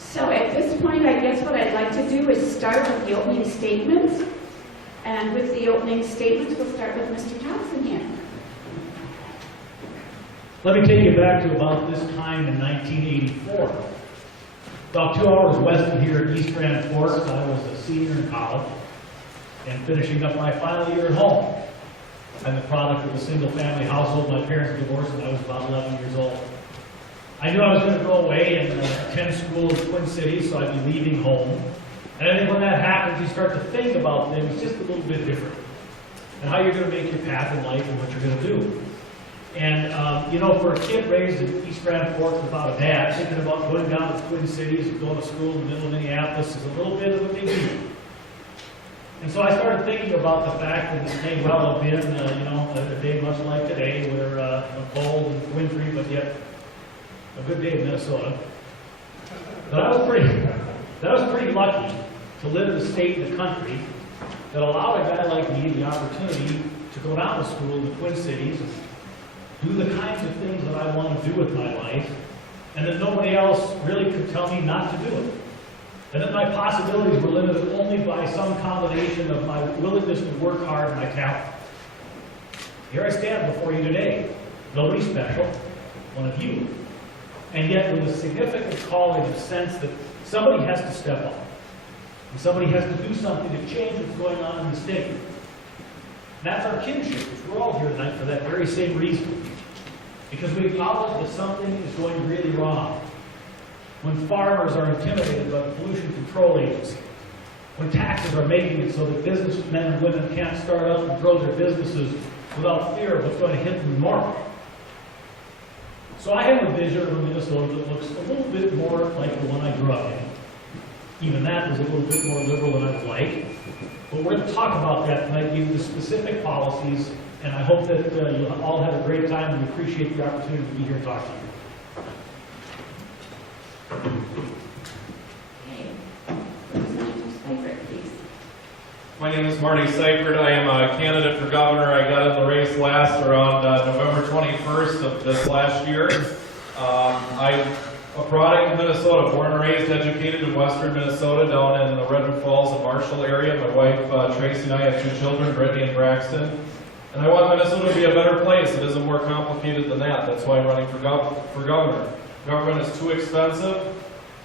So at this point, I guess what I'd like to do is start with the opening statements. And with the opening statements, we'll start with Mr. Thompson here. Let me take you back to about this time in 1984. About 2 hours west of here at East Grand Forks, I was a senior in college and finishing up my final year at home. I'm the product of a single-family household. My parents divorced when I was about 11 years old. I knew I was going to go away and attend school in Twin Cities, so I'd be leaving home. And I think when that happens, you start to think about things just a little bit different, and how you're going to make your path in life and what you're going to do. And, you know, for a kid raised in East Grand Forks without a dad, thinking about going down to the Twin Cities and going to school in the middle of Minneapolis is a little bit of a big deal. And so I started thinking about the fact that it may well have been, you know, a day much like today, where cold and wintry, but yet a good day in Minnesota. But I was pretty lucky to live in a state in the country that allowed a guy like me the opportunity to go down to school in the Twin Cities and do the kinds of things that I want to do with my life, and that nobody else really could tell me not to do it. And that my possibilities were limited only by some combination of my willingness to work hard and my talent. Here I stand before you today, nobody special, one of you, and yet with a significant calling of sense that somebody has to step up, and somebody has to do something to change what's going on in the state. And that's our kinship, which we're all here tonight for that very same reason. Because we acknowledge that something is going really wrong. When farmers are intimidated by the Pollution Control Agency, when taxes are making it so that businessmen and women can't start up and grow their businesses without fear of what's going to hit them tomorrow. So I have a vision of Minnesota that looks a little bit more like the one I grew up in. Even that was a little bit more liberal than I would like. But we're going to talk about that tonight, give you the specific policies, and I hope that you all have a great time and appreciate the opportunity to be here and talk to you. Okay. Representative Seifert, please. My name is Marty Seifert. I am a candidate for governor. I got in the race last around November 21st of this last year. I'm a product of Minnesota, born and raised, educated in western Minnesota, down in the Redwood Falls and Marshall area. My wife, Tracy, and I have 2 children, Brittany and Braxton. And I want Minnesota to be a better place. It isn't more complicated than that. That's why I'm running for governor. Government is too expensive.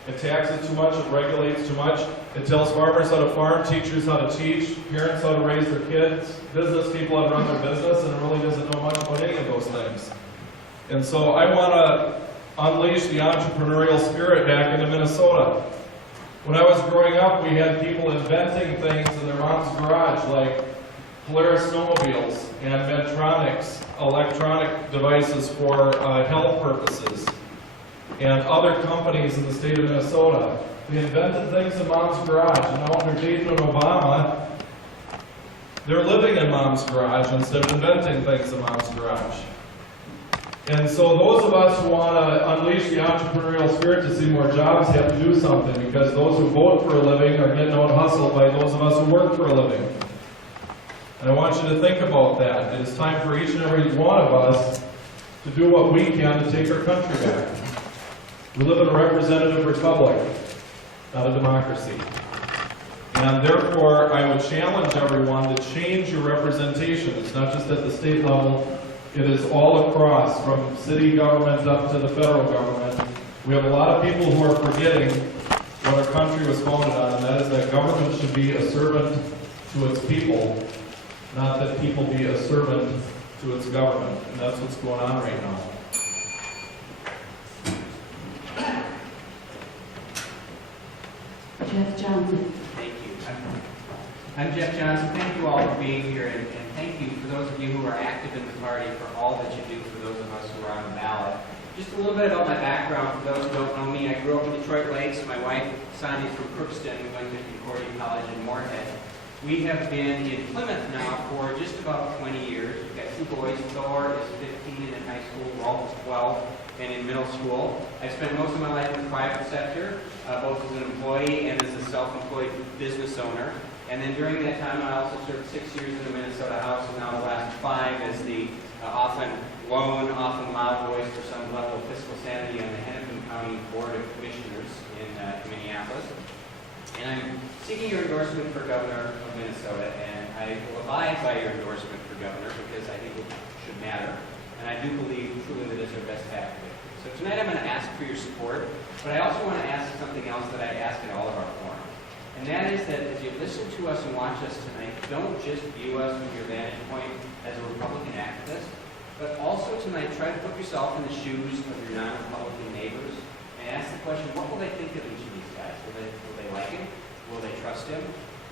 It taxes too much. It regulates too much. It tells farmers how to farm, teachers how to teach, parents how to raise their kids, business people how to run their business, and it really doesn't know much about any of those things. And so I want to unleash the entrepreneurial spirit back into Minnesota. When I was growing up, we had people inventing things in their mom's garage, like Polaris snowmobiles and Beltrami's electronic devices for health purposes, and other companies in the state of Minnesota. They invented things in mom's garage, and now under Dayton and Obama, they're living in mom's garage instead of inventing things in mom's garage. And so those of us who want to unleash the entrepreneurial spirit to see more jobs have to do something, because those who vote for a living are getting out hustled by those of us who work for a living. And I want you to think about that. It is time for each and every one of us to do what we can to take our country back. We live in a representative republic, not a democracy. And therefore, I would challenge everyone to change your representation. It's not just at the state level, it is all across, from city government up to the federal government. We have a lot of people who are forgetting what our country was founded on, and that is that government should be a servant to its people, not that people be a servant to its government. And that's what's going on right now. Jeff Johnson. Thank you. I'm Jeff Johnson. Thank you all for being here, and thank you for those of you who are active in the party for all that you do for those of us who are on the ballot. Just a little bit about my background for those who don't know me. I grew up in Detroit Lakes. My wife, Sandy, from Crookston. We went to Concordia College in Moorhead. We have been in Plymouth now for just about 20 years. We've got 2 boys. Thor is 15 in high school, Rolf is 12, and in middle school. I spent most of my life in the private sector, both as an employee and as a self-employed business owner. And then during that time, I also served 6 years in the Minnesota House, and now the last 5 as the often lone, often loud voice for some level of fiscal sanity on the Hennepin County Board of Commissioners in seeking your endorsement for governor of Minnesota, and I will abide by your endorsement for governor because I think it should matter, and I do believe truly that it's our best pathway. So tonight I'm going to ask for your support, but I also want to ask something else that I ask in all of our forums, and that is that as you listen to us and watch us tonight, don't just view us from your vantage point as a Republican activist, but also tonight try to put yourself in the shoes of your non-Republican neighbors and ask the question, what will they think of each of these guys? Will they like him? Will they trust him?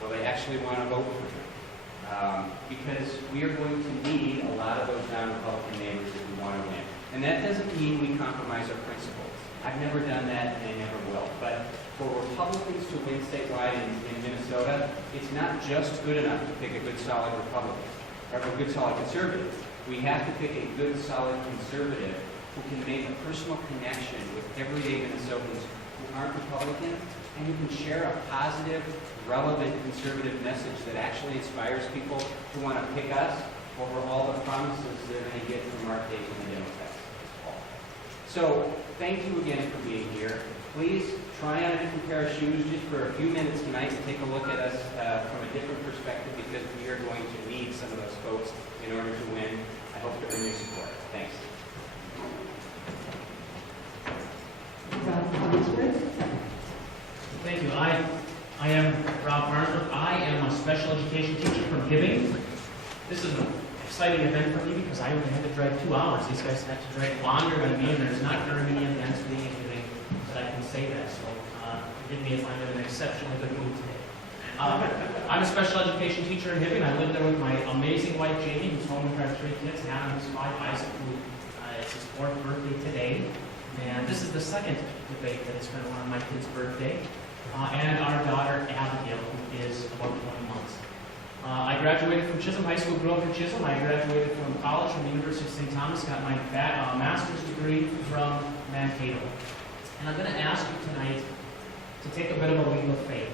Will they actually want to vote for him? Because we are going to need a lot of those non-Republican neighbors if we want to win. And that doesn't mean we compromise our principles. I've never done that and I never will. But for Republicans to win statewide in Minnesota, it's not just good enough to pick a good solid Republican or a good solid conservative. We have to pick a good solid conservative who can make a personal connection with everyday Minnesotans who aren't Republican, and who can share a positive, relevant conservative message that actually inspires people who want to pick us over all the promises they're going to get from our days in the Democrats this fall. So thank you again for being here. Please try on a different pair of shoes just for a few minutes tonight to take a look at us from a different perspective, because we are going to need some of those folks in order to win. I hope to earn your support. Thanks. Thank you. I am Rob Farnsworth. I am a special education teacher from Hibbing. This is an exciting event for me because I only had to drive 2 hours. These guys had to drive longer than me, and there's not very many events being in Hibbing that I can say that. So forgive me if I'm in an exceptionally good mood today. I'm a special education teacher in Hibbing. I live there with my amazing wife, Jamie, who's home with our 3 kids, Hannah, who's 5, Isaac, who it's his 4th birthday today. And this is the second debate that has been on my kid's birthday. And our daughter, Abigail, who is about 20 months. I graduated from Chisholm High School, grew up in Chisholm. I graduated from college from the University of St. Thomas, got my master's degree from Mankato. And I'm going to ask you tonight to take a bit of a leap of faith.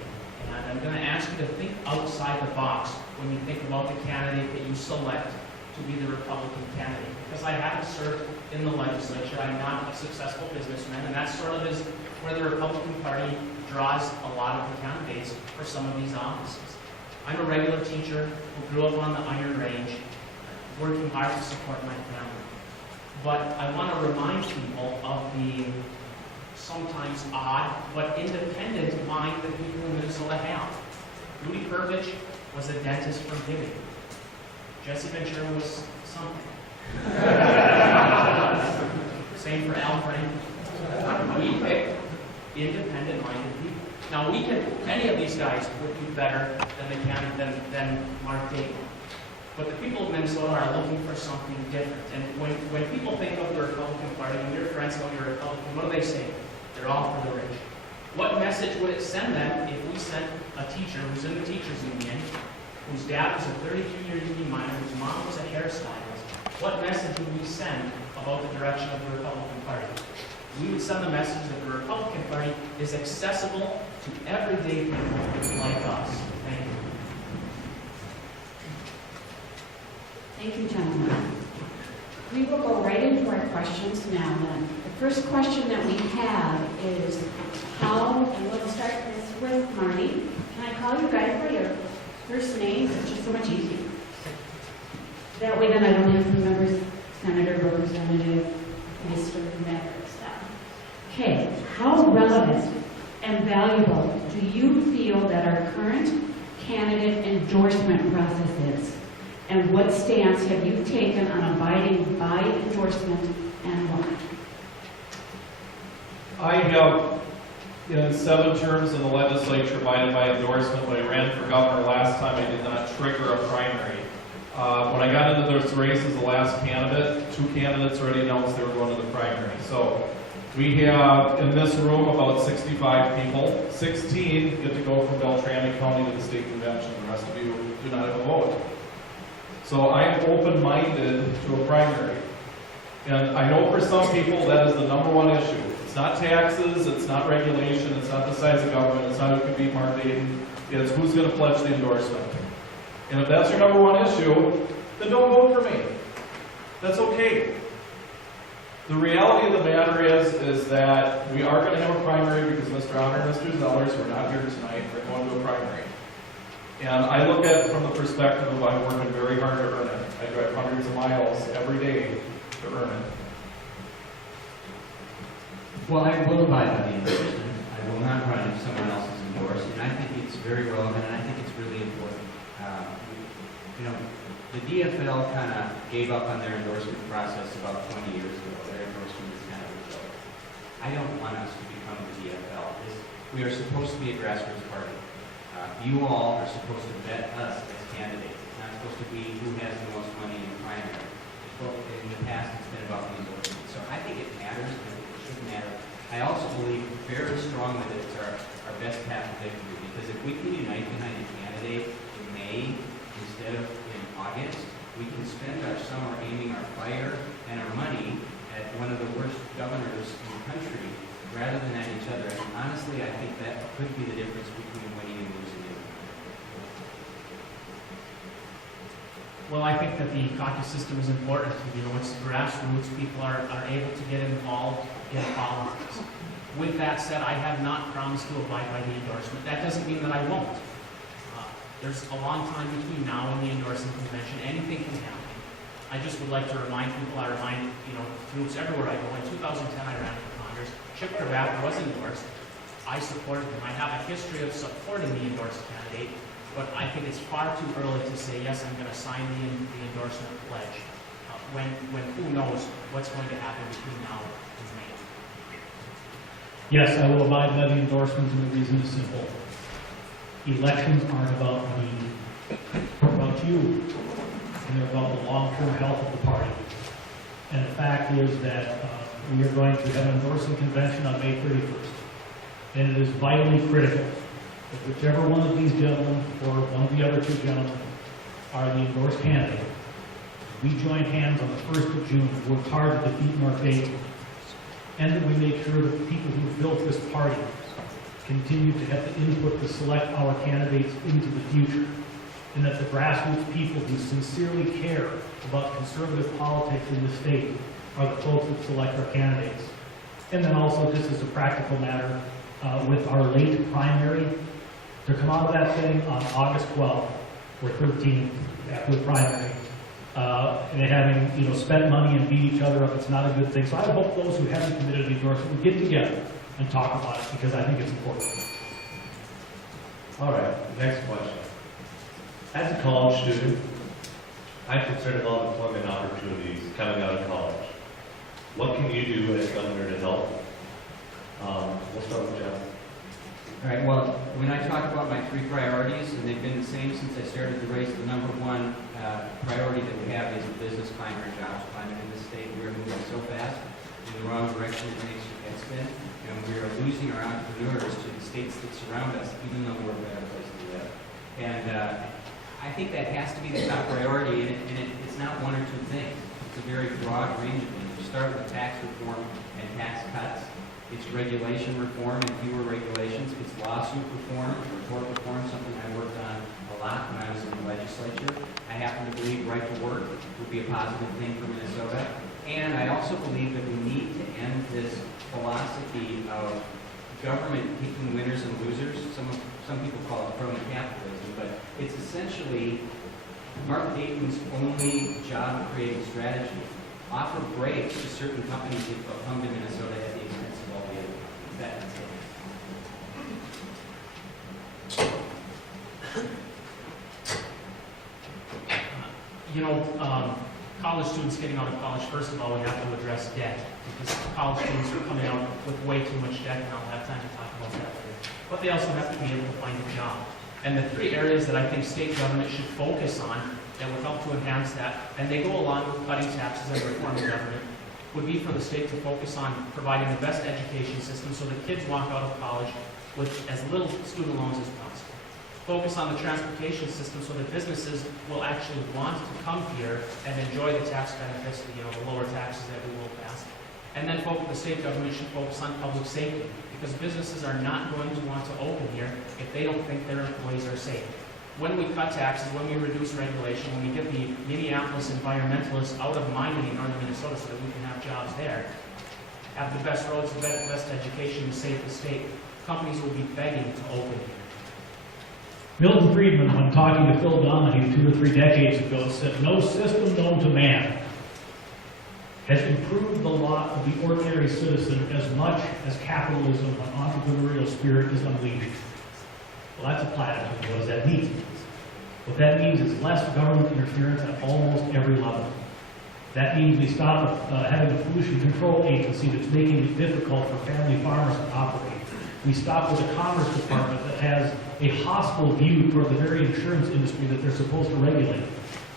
And I'm going to ask you to think outside the box when you think about the candidate that you select to be the Republican candidate. Because I haven't served in the legislature, I'm not a successful businessman, and that sort of is where the Republican Party draws a lot of the candidates for some of these offices. I'm a regular teacher who grew up on the Iron Range, working hard to support my family. But I want to remind people of the sometimes odd but independent mind that people in Minnesota have. Rudy Pervich was a dentist from Hibbing. Jesse Ventura was something. Same for Al Franken. We pick independent-minded people. Now, many of these guys would do better than Mark Dayton. But the people of Minnesota are looking for something different. And when people think of the Republican Party, when your friends know you're a Republican, what do they say? They're all for the rich. What message would it send them if we sent a teacher who's in the teachers union, whose dad was a 32-year union miner, whose mom was a hairstylist? What message would we send about the direction of the Republican Party? We would send the message that the Republican Party is accessible to everyday people like us. Thank you. Thank you, gentlemen. We will go right into our questions now then. The first question that we have is how, and we'll start this with Marnie. Can I call you guys by your first names? It's just so much easier. That way then I don't have to remember Senator, Representative, Mr. Member stuff. Okay, how relevant and valuable do you feel that our current candidate endorsement process is? And what stance have you taken on abiding by endorsement and why? I have, in 7 terms in the legislature, abided by endorsement. When I ran for governor last time, I did not trigger a primary. When I got into those races, the last candidate, 2 candidates already announced they were going to the primary. So we have in this room about 65 people. 16 get to go from Beltrami County to the state convention. The rest of you do not have a vote. So I'm open-minded to a primary. And I know for some people that is the #1 issue. It's not taxes, it's not regulation, it's not the size of government, it's not who can beat Mark Dayton, it's who's going to pledge the endorsement. And if that's your #1 issue, then don't vote for me. That's okay. The reality of the matter is that we are going to have a primary because Mr. Honor and Mr. Zellers, who are not here tonight, are going to a primary. And I look at it from the perspective of I'm working very hard to earn it. I drive hundreds of miles every day to earn it. Well, I will abide by the endorsement. I will not run if someone else is endorsed, and I think it's very relevant, and I think it's really important. You know, the DFL kind of gave up on their endorsement process about 20 years ago. Their endorsement is kind of a joke. I don't want us to become the DFL. We are supposed to be a grassroots party. You all are supposed to vet us as candidates. It's not supposed to be who has the most money in the primary. Well, in the past, it's been about the endorsement. So I think it matters, and it should matter. I also believe very strongly that it's our best path to victory, because if we can unite behind a candidate in May instead of in August, we can spend our summer aiming our fire and our money at one of the worst governors in the country rather than at each other. And honestly, I think that could be the difference between winning and losing. Well, I think that the caucus system is important. You know, it's grassroots. People are able to get involved in politics. With that said, I have not promised to abide by the endorsement. That doesn't mean that I won't. There's a long time between now and the endorsing convention. Anything can happen. I just would like to remind people, I remind, groups everywhere I go. In 2010, I ran for Congress. Chip Cravath was endorsed. I supported him. I have a history of supporting the endorsed candidate, but I think it's far too early to say, yes, I'm going to sign the endorsement pledge, when who knows what's going to happen between now and May. Yes, I will abide by the endorsement, and the reason is simple. Elections aren't about me, they're about you, and they're about the long-term health of the party. And the fact is that we are going to have an endorsing convention on May 31st. And it is vitally critical that whichever one of these gentlemen or one of the other two gentlemen are the endorsed candidate, we join hands on the 1st of June and work hard to defeat Mark Dayton, and that we make sure that the people who built this party continue to have the input to select our candidates into the future, and that the grassroots people who sincerely care about conservative politics in the state are the folks that select our candidates. And then also, just as a practical matter, with our late primary, to come out of that thing on August 12th or 13th after the primary, and having spent money and beat each other up, it's not a good thing. So I hope those who haven't committed the endorsement will get together and talk about it, because I think it's important. All right, next question. As a college student, I'm concerned about employment opportunities coming out of college. What can you do as governor to help? We'll start with Jeff. All right, well, when I talk about my 3 priorities, and they've been the same since I started the race, the number 1 priority that we have is the business climate or jobs climate in this state. We are moving so fast in the wrong direction it makes you head spin, and we are losing our entrepreneurs to the states that surround us, even though we're a better place to live. And I think that has to be the top priority, and it's not 1 or 2 things. It's a very broad range of things. You start with tax reform and tax cuts. It's regulation reform and fewer regulations. It's lawsuit reform, report reform, something I worked on a lot when I was in the legislature. I happen to believe right to work would be a positive thing for Minnesota. And I also believe that we need to end this philosophy of government picking winners and losers. Some people call it crony capitalism, but it's essentially Mark Dayton's only job-creating strategy. Offer breaks to certain companies that will come to Minnesota at the expense of all the other companies. That's it. College students getting out of college, first of all, we have to address debt, because college students are coming out with way too much debt, and I'll have time to talk about that later. But they also have to be able to find a job. And the 3 areas that I think state government should focus on that would help to enhance that, and they go along with cutting taxes and reforming government, would be for the state to focus on providing the best education system so that kids walk out of college with as little student loans as possible. Focus on the transportation system so that businesses will actually want to come here and enjoy the tax benefits, the lower taxes that we will pass. And then the state government should focus on public safety, because businesses are not going to want to open here if they don't think their employees are safe. when we cut taxes, when we reduce regulation, when we get the Minneapolis environmentalists out of mining in northern Minnesota so that we can have jobs there, have the best roads, the best education, the safest state, companies will be begging to open here. Milton Friedman, when talking to Phil Donahue 2 or 3 decades ago, said, "No system known to man has improved the lot of the ordinary citizen as much as capitalism when entrepreneurial spirit is unleashed." Well, that's a platitude. What does that mean? What that means is less government interference at almost every level. That means we stop having a pollution control agency that's making it difficult for family farmers to operate. We stop with a commerce department that has a hostile view toward the very insurance industry that they're supposed to regulate.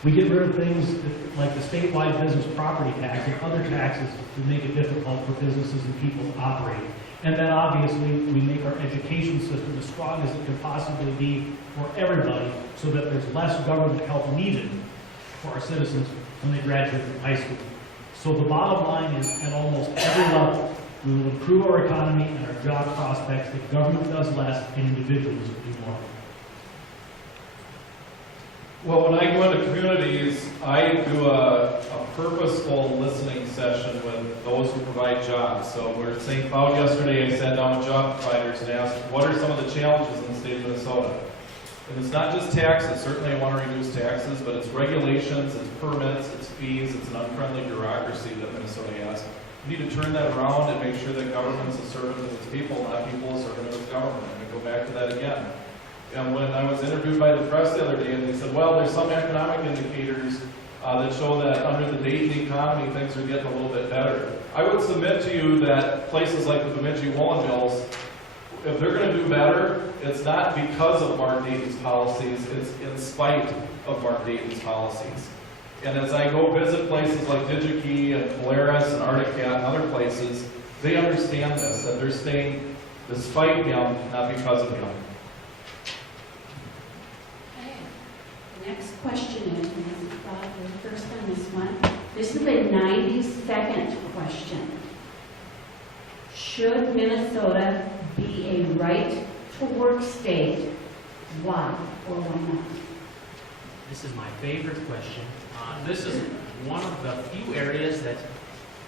We get rid of things like the statewide business property tax and other taxes that make it difficult for businesses and people to operate. And then obviously, we make our education system as strong as it can possibly be for everybody so that there's less government help needed for our citizens when they graduate from high school. So the bottom line is, at almost every level, we will improve our economy and our job prospects if government does less and individuals do more. Well, when I go into communities, I do a purposeful listening session with those who provide jobs. So we're at St. Cloud yesterday, I sat down with job providers and asked, what are some of the challenges in the state of Minnesota? And it's not just taxes, certainly I want to reduce taxes, but it's regulations, it's permits, it's fees, it's an unfriendly bureaucracy that Minnesota has. We need to turn that around and make sure that government's a servant of its people, not people a servant of its government. And we go back to that again. And when I was interviewed by the press the other day, and they said, well, there's some economic indicators that show that under the Dayton economy, things are getting a little bit better. I would submit to you that places like the Bemidji Woolen Mills, if they're going to do better, it's not because of Mark Dayton's policies, it's in spite of Mark Dayton's policies. And as I go visit places like DigiKey and Polaris and Arctic Cat and other places, they understand this, that they're staying despite him, not because of him. Okay. The next question is, and this is probably the first on this one. This is the 92nd question. Should Minnesota be a right-to-work state? Why or why not? This is my favorite question. This is one of the few areas that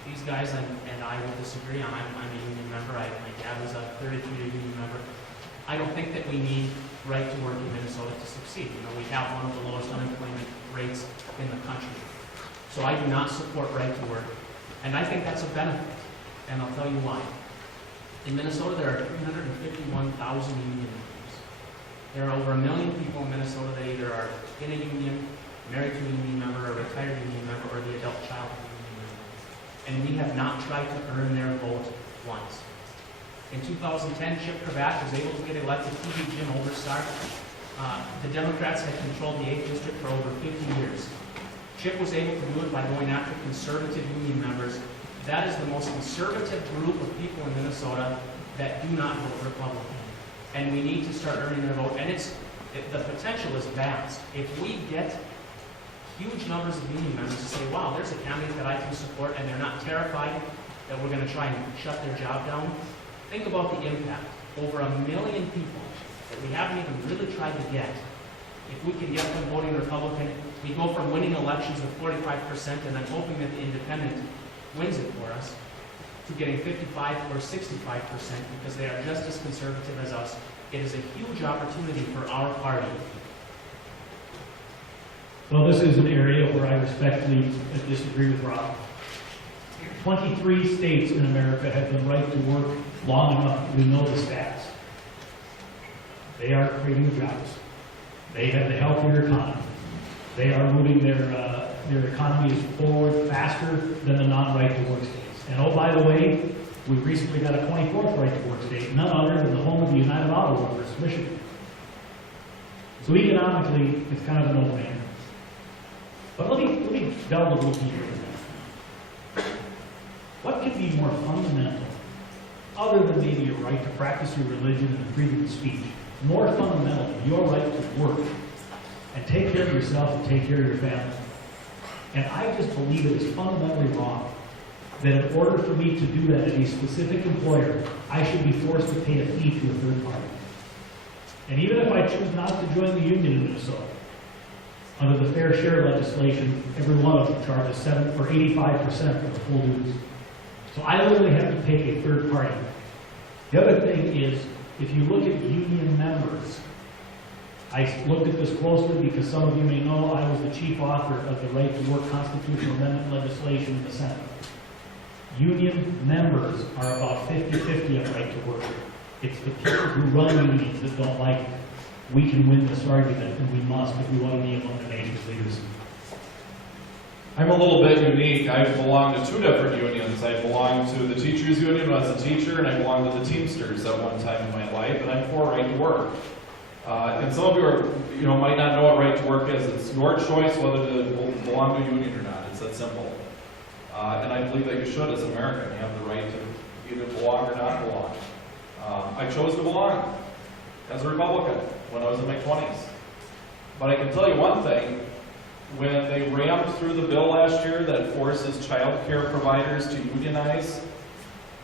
these guys and I will disagree on. I'm a union member. My dad was a 33-year union member. I don't think that we need right to work in Minnesota to succeed. You know, we have one of the lowest unemployment rates in the country. So I do not support right to work. And I think that's a benefit. And I'll tell you why. In Minnesota, there are 351,000 union members. There are over 1 million people in Minnesota that either are in a union, married to a union member, a retired union member, or the adult child of a union member. And we have not tried to earn their vote once. In 2010, Chip Cravath was able to get elected to be Jim Oberstar. The Democrats had controlled the 8th District for over 50 years. Chip was able to do it by going after conservative union members. That is the most conservative group of people in Minnesota that do not vote Republican. And we need to start earning their vote. And the potential is vast. If we get huge numbers of union members to say, wow, there's a candidate that I can support, and they're not terrified that we're going to try and shut their job down, think about the impact. Over 1 million people that we haven't even really tried to get. If we can get them voting Republican, we go from winning elections with 45% and then hoping that the independent wins it for us, to getting 55 or 65% because they are just as conservative as us. It is a huge opportunity for our party. Well, this is an area where I respectfully disagree with Rob. 23 states in America have been right to work long enough. We know the stats. They are creating jobs. They have the healthier economy. They are moving their economies forward faster than the non-right to work states. And oh, by the way, we recently got a 24th right to work state, none other than the home of the United Auto Workers, Michigan. So economically, it's kind of a no-brainer. But let me delve a little deeper into that. What could be more fundamental, other than maybe your right to practice your religion and the freedom of speech, more fundamental than your right to work and take care of yourself and take care of your family? And I just believe it is fundamentally wrong that in order for me to do that at a specific employer, I should be forced to pay a fee to a third party. And even if I choose not to join the union in Minnesota, under the fair share legislation, every one of them charges 7 or 85% of the full dues. So I literally have to pay a third party. The other thing is, if you look at union members, I looked at this closely because some of you may know I was the chief author of the right to work constitutional amendment legislation in the Senate. Union members are about 50-50 on right to work. It's the people who run unions that don't like it. We can win this argument, and we must if we want to be among the nation's leaders. I'm a little bit unique. I belong to two different unions. I belong to the teachers union when I was a teacher, and I belong to the Teamsters at one time in my life, and I'm for right to work. And some of you might not know what right to work is. It's your choice whether to belong to a union or not. It's that simple. And I believe that you should, as an American, you have the right to either belong or not belong. I chose to belong as a Republican when I was in my 20s. But I can tell you one thing, when they rammed through the bill last year that forces child care providers to unionize,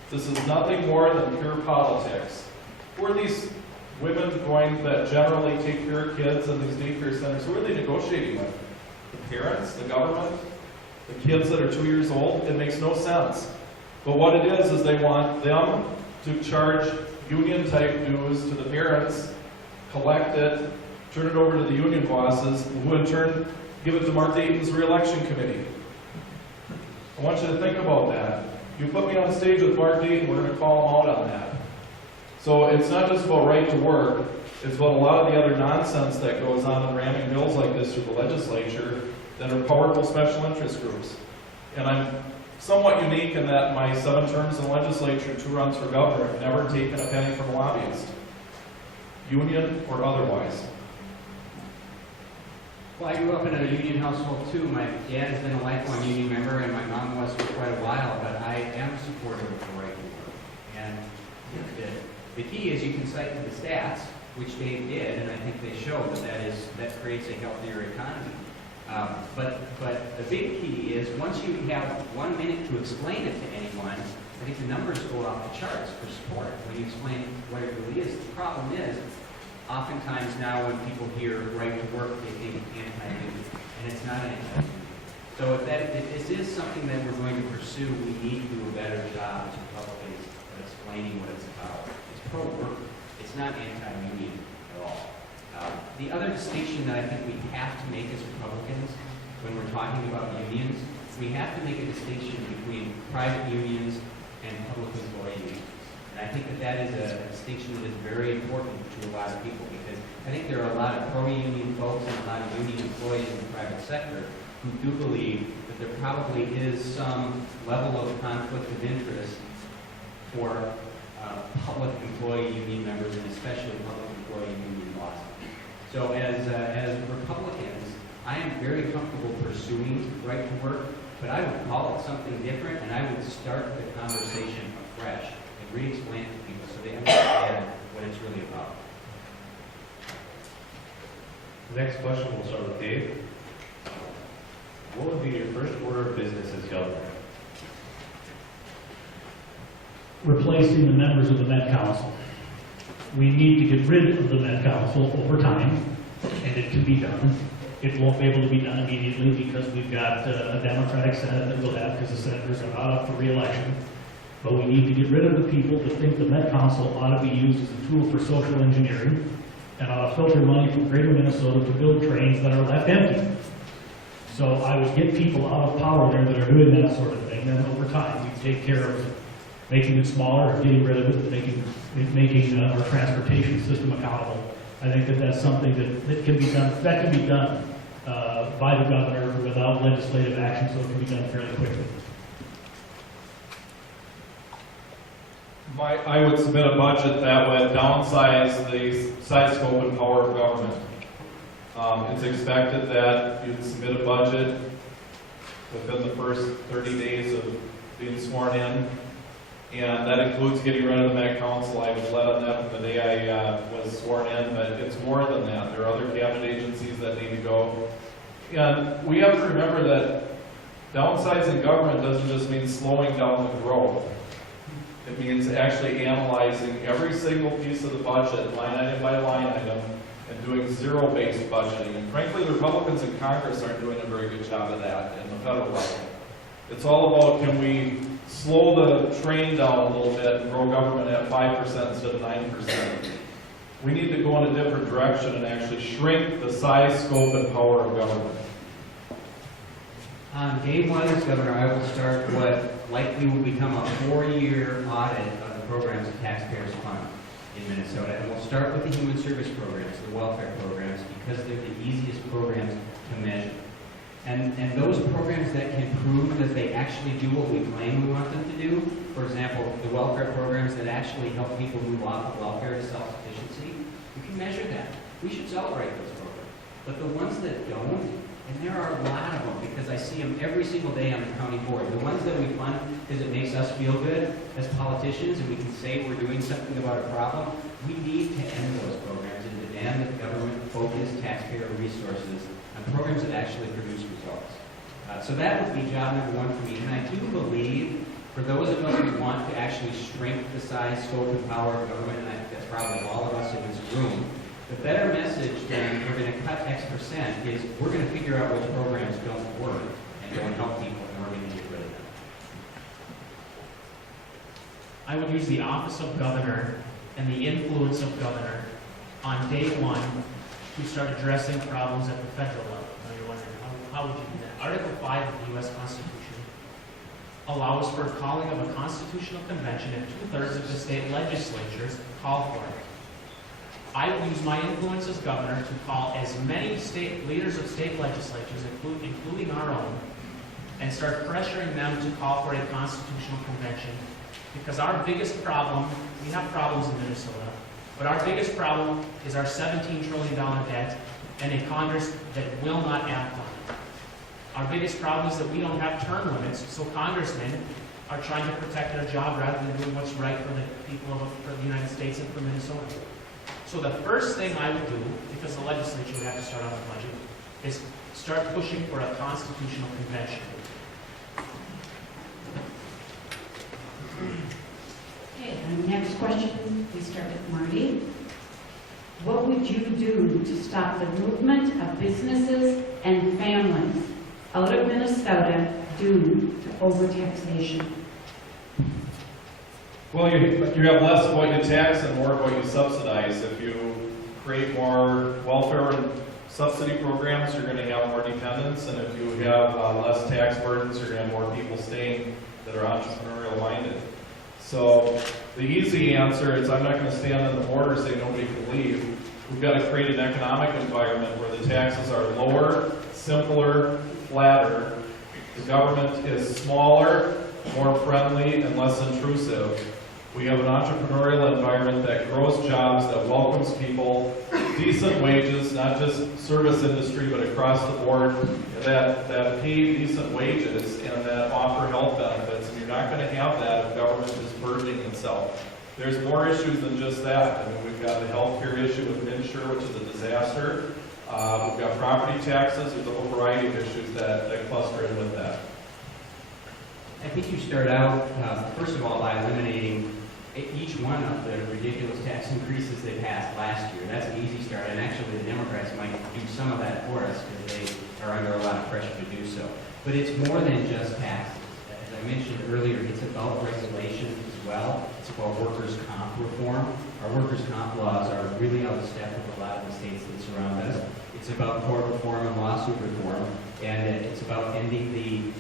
this is nothing more than pure politics. Who are these women that generally take care of kids in these daycare centers? Who are they negotiating with? The parents, the government, the kids that are 2 years old? It makes no sense. But what it is they want them to charge union-type dues to the parents, collect it, turn it over to the union bosses, who in turn give it to Mark Dayton's re-election committee. I want you to think about that. You put me on stage with Mark Dayton, we're going to call him out on that. So it's not just about right to work, it's about a lot of the other nonsense that goes on in ramming bills like this through the legislature that are powerful special interest groups. And I'm somewhat unique in that in my 7 terms in the legislature, 2 runs for governor, I've never taken a penny from a lobbyist, union or otherwise. Well, I grew up in a union household too. My dad has been a lifelong union member, and my mom was for quite a while, but I am supportive of the right to work. And the key is you can cite to the stats, which they did, and I think they show that creates a healthier economy. But the big key is once you have 1 minute to explain it to anyone, I think the numbers go off the charts for support when you explain what it really is. The problem is, oftentimes now when people hear right to work, they think anti-union, and it's not anti-union. So if this is something that we're going to pursue, we need to do a better job as Republicans of explaining what it's about. It's pro-work. It's not anti-union at all. The other distinction that I think we have to make as Republicans when we're talking about unions, we have to make a distinction between private unions and public employee unions. And I think that is a distinction that is very important to a lot of people, because I think there are a lot of pro-union folks and a lot of union employees in the private sector who do believe that there probably is some level of conflict of interest for public employee union members, and especially public employee union bosses. So as Republicans, I am very comfortable pursuing right to work, but I would call it something different, and I would start the conversation afresh and re-explain it to people so they understand what it's really about. Next question, we'll start with Dave. What would be your first order of business as governor? Replacing the members of the Met Council. We need to get rid of the Met Council over time, and it can be done. It won't be able to be done immediately because we've got a Democratic Senate that we'll have because the senators are not up for re-election. But we need to get rid of the people that think the Met Council ought to be used as a tool for social engineering and ought to filter money from greater Minnesota to build trains that are left empty. So I would get people out of power there that are doing that sort of thing, and over time we take care of making it smaller, or getting rid of it, making our transportation system accountable. I think that's something that can be done. That can be done by the governor without legislative action, so it can be done fairly quickly. I would submit a budget that would downsize the size, scope, and power of government. It's expected that you submit a budget within the first 30 days of being sworn in, and that includes getting rid of the Met Council. I was led on that from the day I was sworn in, but it's more than that. There are other cabinet agencies that need to go. And we have to remember that downsizing government doesn't just mean slowing down the growth. It means actually analyzing every single piece of the budget, line item by line item, and doing zero-based budgeting. And frankly, the Republicans in Congress aren't doing a very good job of that in the federal level. It's all about, can we slow the train down a little bit and grow government at 5% instead of 9%? We need to go in a different direction and actually shrink the size, scope, and power of government. On day one as governor, I will start what likely will become a 4-year audit of the programs the taxpayers fund in Minnesota. And we'll start with the human service programs, the welfare programs, because they're the easiest programs to measure. And those programs that can prove that they actually do what we claim we want them to do, for example, the welfare programs that actually help people move off of welfare to self-sufficiency, we can measure that. We should celebrate those programs. But the ones that don't, and there are a lot of them, because I see them every single day on the county board. The ones that we fund because it makes us feel good as politicians and we can say we're doing something about a problem, we need to end those programs and demand that the government focus taxpayer resources on programs that actually produce results. So that would be job number one for me. And I do believe for those of us who want to actually shrink the size, scope, and power of government, and I think that's probably all of us in this room, the better message than we're going to cut X percent is we're going to figure out which programs don't work and don't help people and we're going to get rid of them. I would use the office of governor and the influence of governor on day one to start addressing problems at the federal level. Now you're wondering, how would you do that? Article 5 of the U.S. Constitution allows for calling of a constitutional convention if 2/3 of the state legislatures call for it. I will use my influence as governor to call as many state leaders of state legislatures, including our own, and start pressuring them to call for a constitutional convention. Because our biggest problem, we have problems in Minnesota, but our biggest problem is our $17 trillion debt and a Congress that will not act on it. Our biggest problem is that we don't have term limits, so congressmen are trying to protect their job rather than doing what's right for the people for the United States and for Minnesota. So the first thing I would do, because the legislature would have to start on the budget, is start pushing for a constitutional convention. Okay, and next question, we start with Marty. What would you do to stop the movement of businesses and families out of Minnesota due to overtaxation? Well, you have less of what you tax and more of what you subsidize. If you create more welfare and subsidy programs, you're going to have more dependents, and if you have less tax burdens, you're going to have more people staying that are entrepreneurial minded. So the easy answer is I'm not going to stand on the border and say nobody can leave. We've got to create an economic environment where the taxes are lower, simpler, flatter. The government is smaller, more friendly, and less intrusive. We have an entrepreneurial environment that grows jobs, that welcomes people, decent wages, not just service industry, but across the board, that pay decent wages and that offer health benefits. And you're not going to have that if government is burdening itself. There's more issues than just that. I mean, we've got the healthcare issue with MNsure, which is a disaster. We've got property taxes. There's a whole variety of issues that cluster in with that. I think you start out, first of all, by eliminating each one of the ridiculous tax increases they passed last year. That's an easy start, and actually the Democrats might do some of that for us because they are under a lot of pressure to do so. But it's more than just taxes. As I mentioned earlier, it's about regulation as well. It's about workers' comp reform. Our workers' comp laws are really out of step with a lot of the states that surround us. It's about court reform and lawsuit reform, and it's about ending the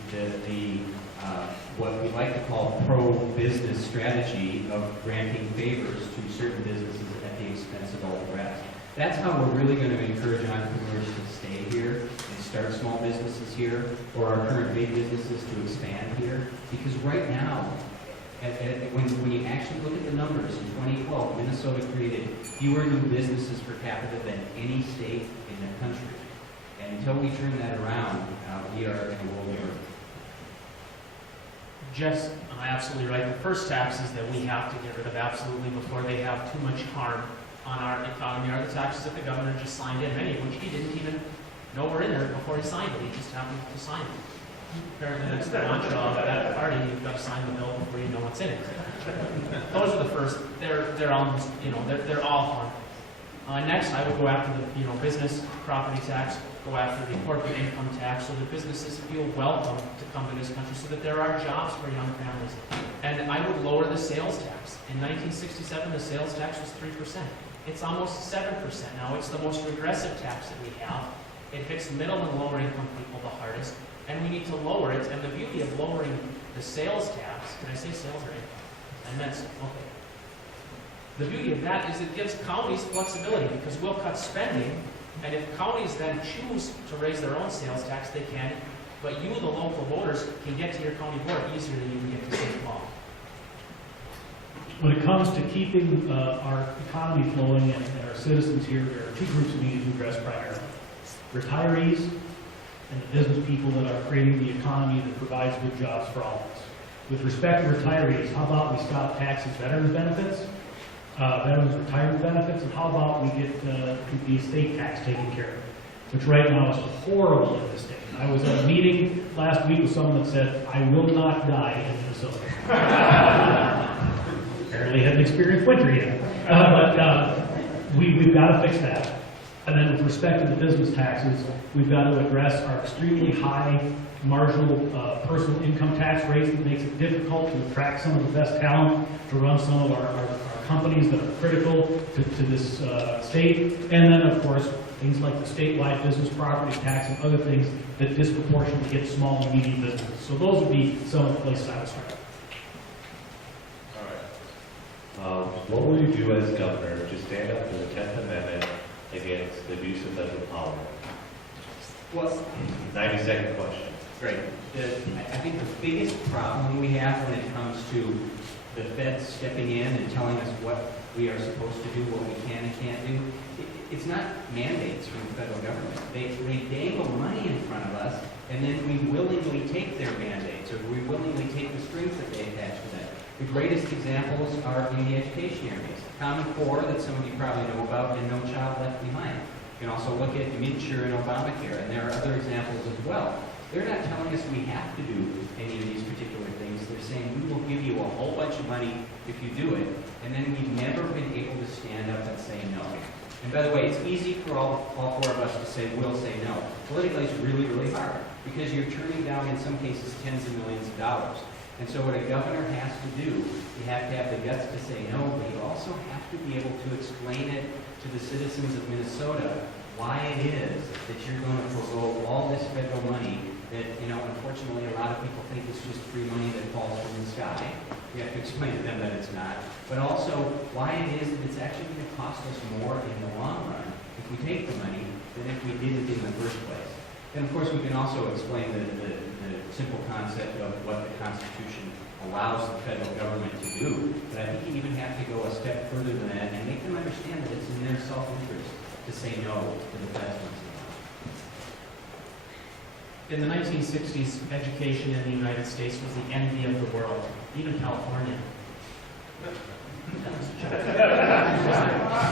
what we like to call pro-business strategy of granting favors to certain businesses at the expense of all the rest. That's how we're really going to encourage entrepreneurs to stay here and start small businesses here, or our current big businesses to expand here. Because right now, when you actually look at the numbers, in 2012, Minnesota created fewer new businesses per capita than any state in the country. And until we turn that around, we are in a world war. Jeff's absolutely right. The first taxes that we have to get rid of absolutely before they have too much harm on our economy are the taxes that the governor just signed in, many of which he didn't even know were in there before he signed it. He just happened to sign it. Apparently that's the mantra of that party, you've got to sign the bill before you know what's in it. Those are the first. They're almost, they're all fun. Next, I would go after the, business property tax, go after the corporate income tax, so that businesses feel welcome to come to this country, so that there are jobs for young families. And I would lower the sales tax. In 1967, the sales tax was 3%. It's almost 7% now. It's the most regressive tax that we have. It hits middle and lower income people the hardest, and we need to lower it. And the beauty of lowering the sales tax, can I say sales or income? I meant, okay. The beauty of that is it gives counties flexibility, because we'll cut spending, and if counties then choose to raise their own sales tax, they can, but you, the local voters, can get to your county board easier than you can get to state law. When it comes to keeping our economy flowing and our citizens here, there are two groups we need to address primarily. Retirees and the business people that are creating the economy that provides good jobs for all of us. With respect to retirees, how about we stop taxing veterans benefits, veterans retirement benefits, and how about we get the estate tax taken care of, which right now is horrible in this state. I was at a meeting last week with someone that said, I will not die in Minnesota. Apparently hadn't experienced winter yet. We've got to fix that. And then with respect to the business taxes, we've got to address our extremely high marginal personal income tax rates that makes it difficult to attract some of the best talent to run some of our companies that are critical to this state. And then, of course, things like the statewide business property tax and other things that disproportionately hit small and medium businesses. So those would be some of the places I would start. What will you do as governor to stand up for the 10th Amendment against the abuse of federal power? Well, 90-second question. great. I think the biggest problem we have when it comes to the feds stepping in and telling us what we are supposed to do, what we can and can't do, it's not mandates from the federal government. They dangle money in front of us, and then we willingly take their mandates, or we willingly take the strings that they attach to them. The greatest examples are in the education areas. Common Core, that some of you probably know about, and No Child Left Behind. You can also look at MidShare and Obamacare, and there are other examples as well. They're not telling us we have to do any of these particular things. They're saying we will give you a whole bunch of money if you do it, and then we've never been able to stand up and say no. And by the way, it's easy for all four of us to say we'll say no. Politically, it's really, really hard, because you're turning down, in some cases, tens of millions of dollars. And so what a governor has to do, you have to have the guts to say no, but you also have to be able to explain it to the citizens of Minnesota why it is that you're going to forego all this federal money that, unfortunately a lot of people think it's just free money that falls from the sky. You have to explain to them that it's not. But also why it is that it's actually going to cost us more in the long run if we take the money than if we didn't in the first place. And of course we can also explain the simple concept of what the Constitution allows the federal government to do. But I think you even have to go a step further than that and make them understand that it's in their self-interest to say no to the feds once in a while. In the 1960s, education in the United States was the envy of the world, even California.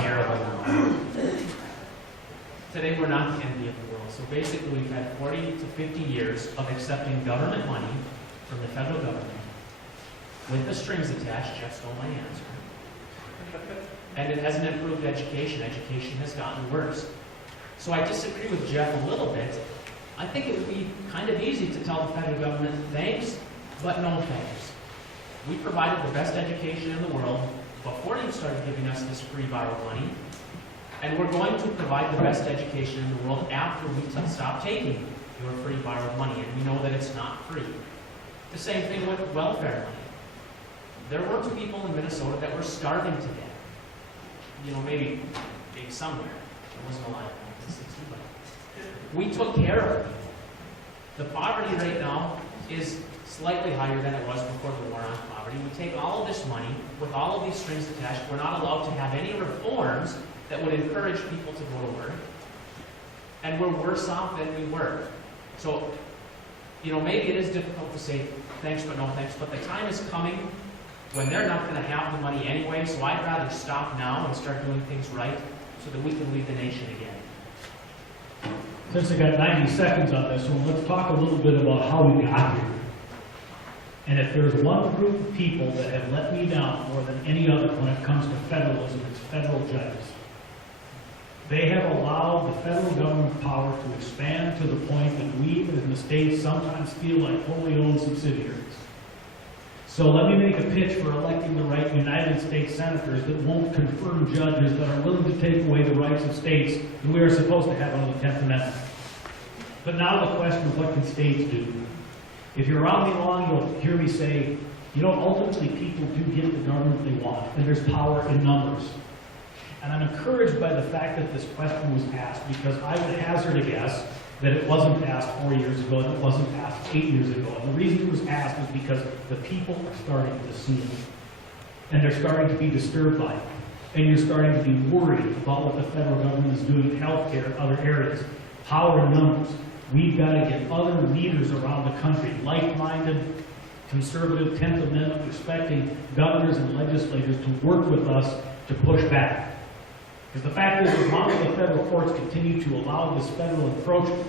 Terrible. Today, we're not the envy of the world. So basically, we've had 40 to 50 years of accepting government money from the federal government with the strings attached. Jeff stole my answer. And it hasn't improved education. Education has gotten worse. So I disagree with Jeff a little bit. I think it would be kind of easy to tell the federal government, thanks, but no thanks. We provided the best education in the world before you started giving us this free borrowed money. And we're going to provide the best education in the world after we stop taking your free borrowed money. And we know that it's not free. The same thing with welfare money. There were two people in Minnesota that were starving to death. Maybe somewhere. There wasn't a lot of 1960, but we took care of people. The poverty rate now is slightly higher than it was before the war on poverty. We take all of this money with all of these strings attached. We're not allowed to have any reforms that would encourage people to go to work. And we're worse off than we were. So, maybe it is difficult to say thanks but no thanks, but the time is coming when they're not going to have the money anyway, so I'd rather stop now and start doing things right so that we can lead the nation again. Since I got 90 seconds on this one, let's talk a little bit about how we got here. And if there's one group of people that have let me down more than any other when it comes to federalism, it's federal judges. They have allowed the federal government power to expand to the point that we in the states sometimes feel like wholly owned subsidiaries. So let me make a pitch for electing the right United States senators that won't confirm judges that are willing to take away the rights of states that we are supposed to have under the 10th Amendment. But now the question of what can states do. If you're around me long, you'll hear me say, you know, ultimately people do get the government they want, and there's power in numbers. And I'm encouraged by the fact that this question was asked, because I would hazard a guess that it wasn't asked 4 years ago, and it wasn't asked 8 years ago. And the reason it was asked is because the people are starting to see it. And they're starting to be disturbed by it. And you're starting to be worried about what the federal government is doing in healthcare and other areas. Power in numbers. We've got to get other leaders around the country, like-minded, conservative, 10th Amendment respecting governors and legislators to work with us to push back. Because the fact is, as long as the federal courts continue to allow this federal encroachment,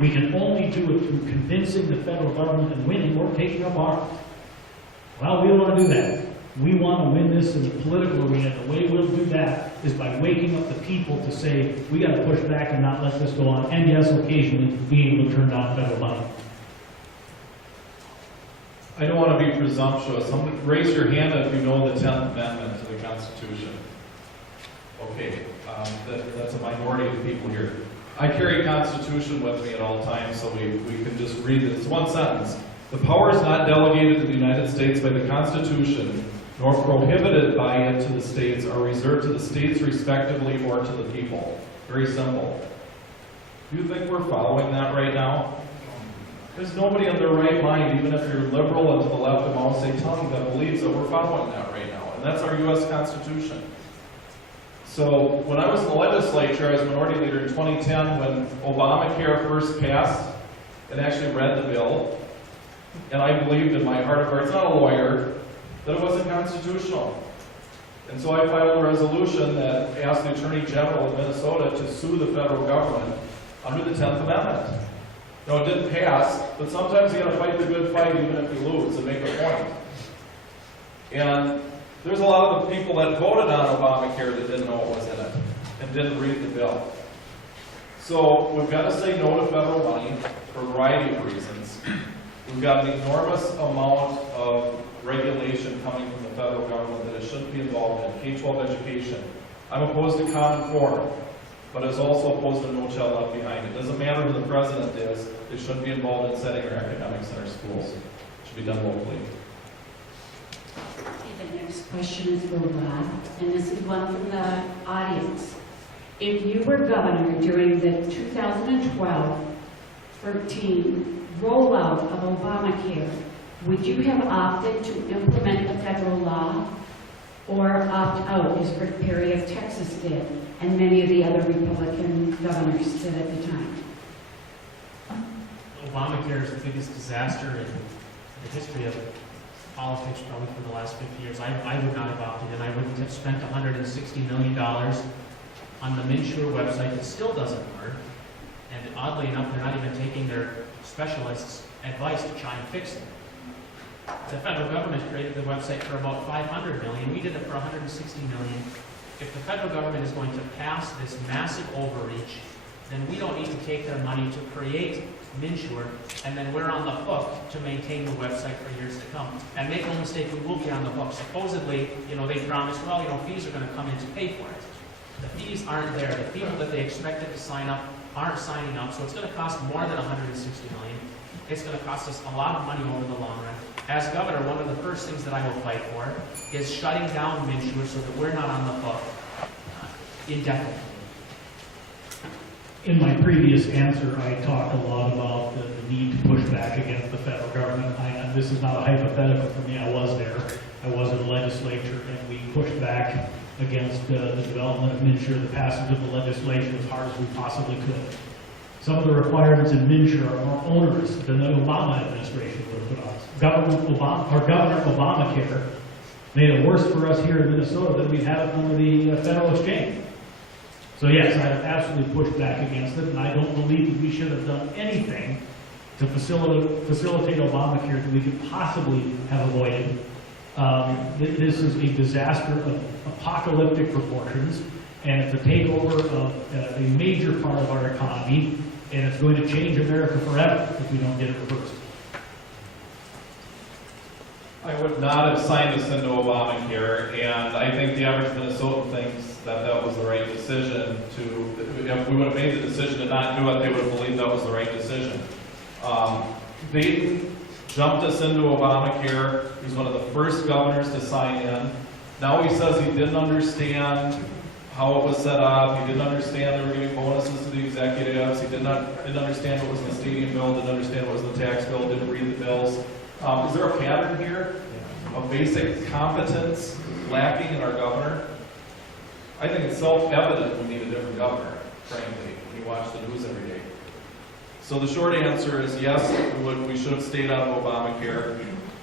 we can only do it through convincing the federal government and winning or taking up arms. Well, we don't want to do that. We want to win this in the political arena. The way we'll do that is by waking up the people to say, we got to push back and not let this go on. And yes, occasionally being able to turn down federal money. I don't want to be presumptuous. Raise your hand if you know the 10th Amendment to the Constitution. Okay, that's a minority of people here. I carry Constitution with me at all times, so we can just read it. It's one sentence. The power is not delegated to the United States by the Constitution, nor prohibited by it to the states, or reserved to the states respectively or to the people. Very simple. Do you think we're following that right now? There's nobody in their right mind, even if you're liberal and to the left of Mao Zedong, that believes that we're following that right now. And that's our U.S. Constitution. So when I was in the legislature, I was minority leader in 2010 when Obamacare first passed and actually read the bill. And I believed in my heart of hearts, not a lawyer, that it wasn't constitutional. And so I filed a resolution that asked the Attorney General of Minnesota to sue the federal government under the 10th Amendment. No, it didn't pass, but sometimes you got to fight the good fight even if you lose and make a point. And there's a lot of the people that voted on Obamacare that didn't know what was in it and didn't read the bill. So we've got to say no to federal money for a variety of reasons. We've got an enormous amount of regulation coming from the federal government that it shouldn't be involved in. K-12 education. I'm opposed to Common Core, but it's also opposed to No Child Left Behind. It doesn't matter who the president is. They shouldn't be involved in setting our academics in our schools. It should be done locally. The next question is for Rob, and this is one from the audience. If you were governor during the 2012-13 rollout of Obamacare, would you have opted to implement the federal law or opt out, as Rick Perry of Texas did, and many of the other Republican governors did at the time? Obamacare is the biggest disaster in the history of politics, probably for the last 50 years. I would not have opted in. I wouldn't have spent $160 million on the MNsure website that still doesn't work. And oddly enough, they're not even taking their specialists' advice to try and fix it. The federal government created the website for about $500 million. We did it for $160 million. If the federal government is going to pass this massive overreach, then we don't need to take their money to create MNsure, and then we're on the hook to maintain the website for years to come. And make no mistake, we will be on the hook. Supposedly, they promised, well, fees are going to come in to pay for it. The fees aren't there. The people that they expected to sign up aren't signing up, so it's going to cost more than $160 million. It's going to cost us a lot of money over the long run. As governor, one of the first things that I will fight for is shutting down MNsure so that we're not on the hook indefinitely. In my previous answer, I talked a lot about the need to push back against the federal government. This is not a hypothetical for me. I was there. I was in the legislature, and we pushed back against the development of MNsure, the passage of the legislation as hard as we possibly could. Some of the requirements in MNsure are more onerous than the Obama administration would have put on us. Governor Obamacare made it worse for us here in Minnesota than we have under the federal exchange. So yes, I have absolutely pushed back against it, and I don't believe that we should have done anything to facilitate Obamacare that we could possibly have avoided. This is a disaster of apocalyptic proportions, and it's a takeover of a major part of our economy, and it's going to change America forever if we don't get it reversed. I would not have signed us into Obamacare, and I think the average Minnesotan thinks that that was the right decision to, if we would have made the decision to not do it, they would have believed that was the right decision. Dayton jumped us into Obamacare. He was one of the first governors to sign in. Now he says he didn't understand how it was set up. He didn't understand they were giving bonuses to the executives. He didn't understand what was in the stadium bill, didn't understand what was in the tax bill, didn't read the bills. Is there a pattern here of basic competence lacking in our governor? I think it's self-evident we need a different governor, frankly, when you watch the news every day. So the short answer is yes, we should have stayed out of Obamacare.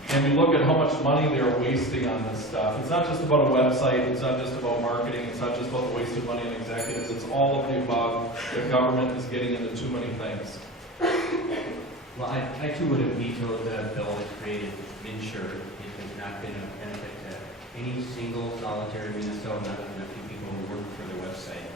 And we look at how much money they're wasting on this stuff. It's not just about a website, it's not just about marketing, it's not just about the wasted money on executives, it's all of the above. The government is getting into too many things. Well, I too would have vetoed the bill that created Insure. It has not been a benefit to any single solitary Minnesotan other than a few people who work for the website.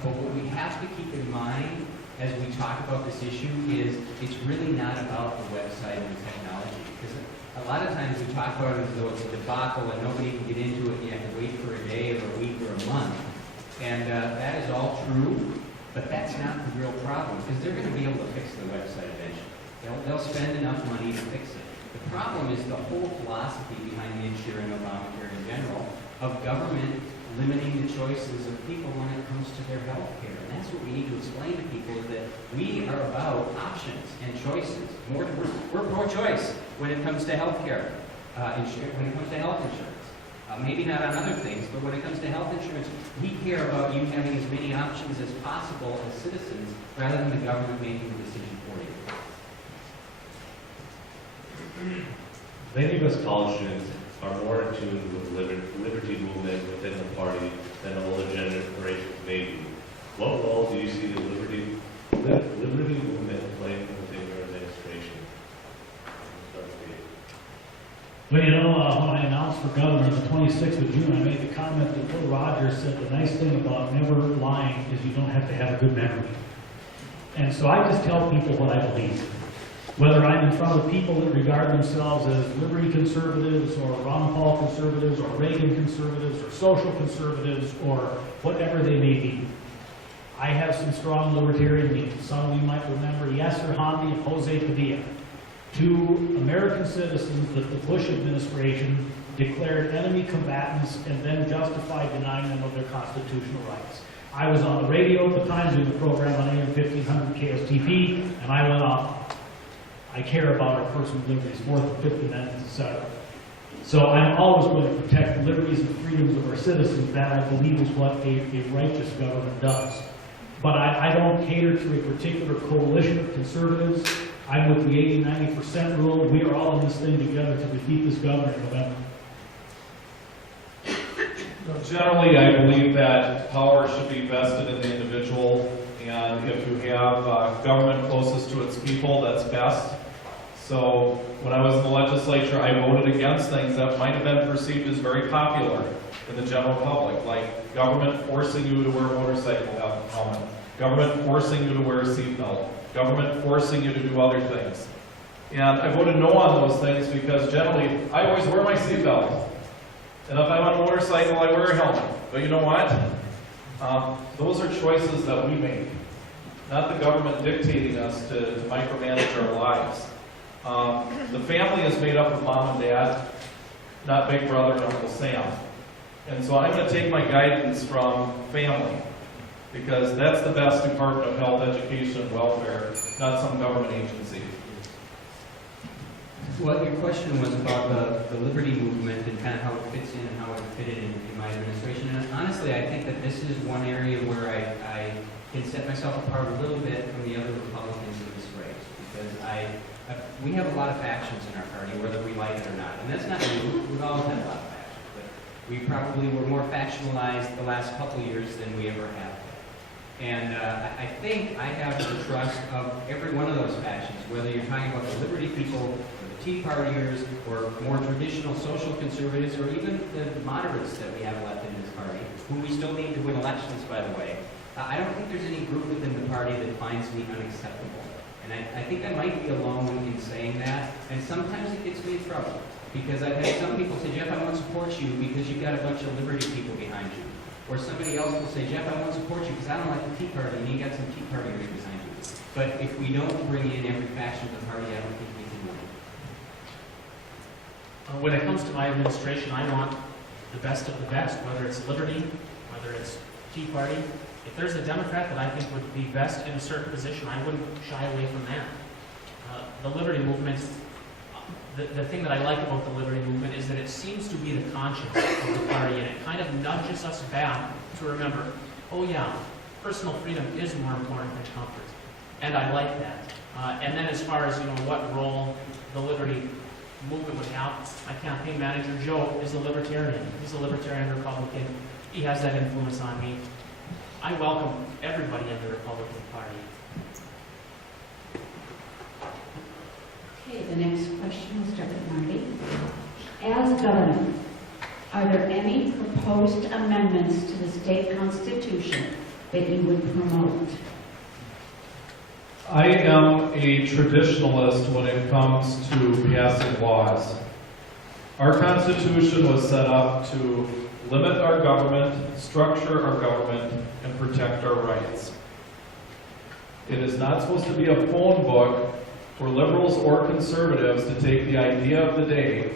But what we have to keep in mind as we talk about this issue is it's really not about the website and the technology. Because a lot of times we talk about it as though it's a debacle and nobody can get into it and you have to wait for a day or a week or a month. And that is all true, but that's not the real problem because they're going to be able to fix the website eventually. They'll spend enough money to fix it. The problem is the whole philosophy behind the Insure and Obamacare in general of government limiting the choices of people when it comes to their health care. And that's what we need to explain to people is that we are about options and choices. We're pro-choice when it comes to health care, when it comes to health insurance. Maybe not on other things, but when it comes to health insurance, we care about you having as many options as possible as citizens rather than the government making the decision for you. Many of us college students are more in tune with the liberty movement within the party than older generations may be. What role do you see the liberty movement playing within your administration? Well, you know, when I announced for governor on the 26th of June, I made the comment that Bill Rogers said the nice thing about never lying is you don't have to have a good memory. And so I just tell people what I believe. Whether I'm in front of people that regard themselves as liberty conservatives or Ron Paul conservatives or Reagan conservatives or social conservatives or whatever they may be. I have some strong libertarian leanings. Some of you might remember Yasser Hamdi and Jose Padilla, two American citizens that the Bush administration declared enemy combatants and then justified denying them of their constitutional rights. I was on the radio at the time doing the program on AM 1500 KSTP, and I went off. I care about our personal liberties, Fourth and Fifth Amendments, etc. So I'm always going to protect the liberties and freedoms of our citizens. That, I believe, is what a righteous government does. But I don't cater to a particular coalition of conservatives. I'm with the 80-90% rule. We are all in this thing together to defeat this governor in November. Generally, I believe that power should be vested in the individual, and if you have government closest to its people, that's best. So when I was in the legislature, I voted against things that might have been perceived as very popular in the general public, like government forcing you to wear a motorcycle helmet, government forcing you to wear a seatbelt, government forcing you to do other things. And I voted no on those things because generally, I always wear my seatbelt. And if I'm on a motorcycle, I wear a helmet. But you know what? Those are choices that we make, not the government dictating us to micromanage our lives. The family is made up of mom and dad, not Big Brother and Uncle Sam. And so I'm going to take my guidance from family, because that's the best Department of Health, Education, and Welfare, not some government agency. Well, your question was about the liberty movement and kind of how it fits in and how it fitted in my administration. And honestly, I think that this is one area where I can set myself apart a little bit from the other Republicans in this race, because we have a lot of factions in our party, whether we like it or not. And that's not new. We've always had a lot of factions. But we probably were more factionalized the last couple of years than we ever have been. And I think I have the trust of every one of those factions, whether you're talking about the Liberty people, or the Tea Partiers, or more traditional social conservatives, or even the moderates that we have left in this party, who we still need to win elections, by the way. I don't think there's any group within the party that finds me unacceptable. And I think I might be alone in saying that, and sometimes it gets me in trouble. Because I've had some people say, Jeff, I won't support you because you've got a bunch of Liberty people behind you. Or somebody else will say, Jeff, I won't support you because I don't like the Tea Party and you got some Tea Partiers behind you. But if we don't bring in every faction of the party, I don't think we can win. When it comes to my administration, I want the best of the best, whether it's Liberty, whether it's Tea Party. If there's a Democrat that I think would be best in a certain position, I wouldn't shy away from that. The Liberty movement, the thing that I like about the Liberty movement is that it seems to be the conscience of the party, and it kind of nudges us back to remember, oh yeah, personal freedom is more important than comfort. And I like that. And then as far as, what role the Liberty movement would have, my campaign manager, Joe, is a libertarian. He's a libertarian Republican. He has that influence on me. I welcome everybody in the Republican Party. Okay, the next question will start with Marty. As governor, are there any proposed amendments to the state constitution that you would promote? I am a traditionalist when it comes to passing laws. Our Constitution was set up to limit our government, structure our government, and protect our rights. It is not supposed to be a phone book for liberals or conservatives to take the idea of the day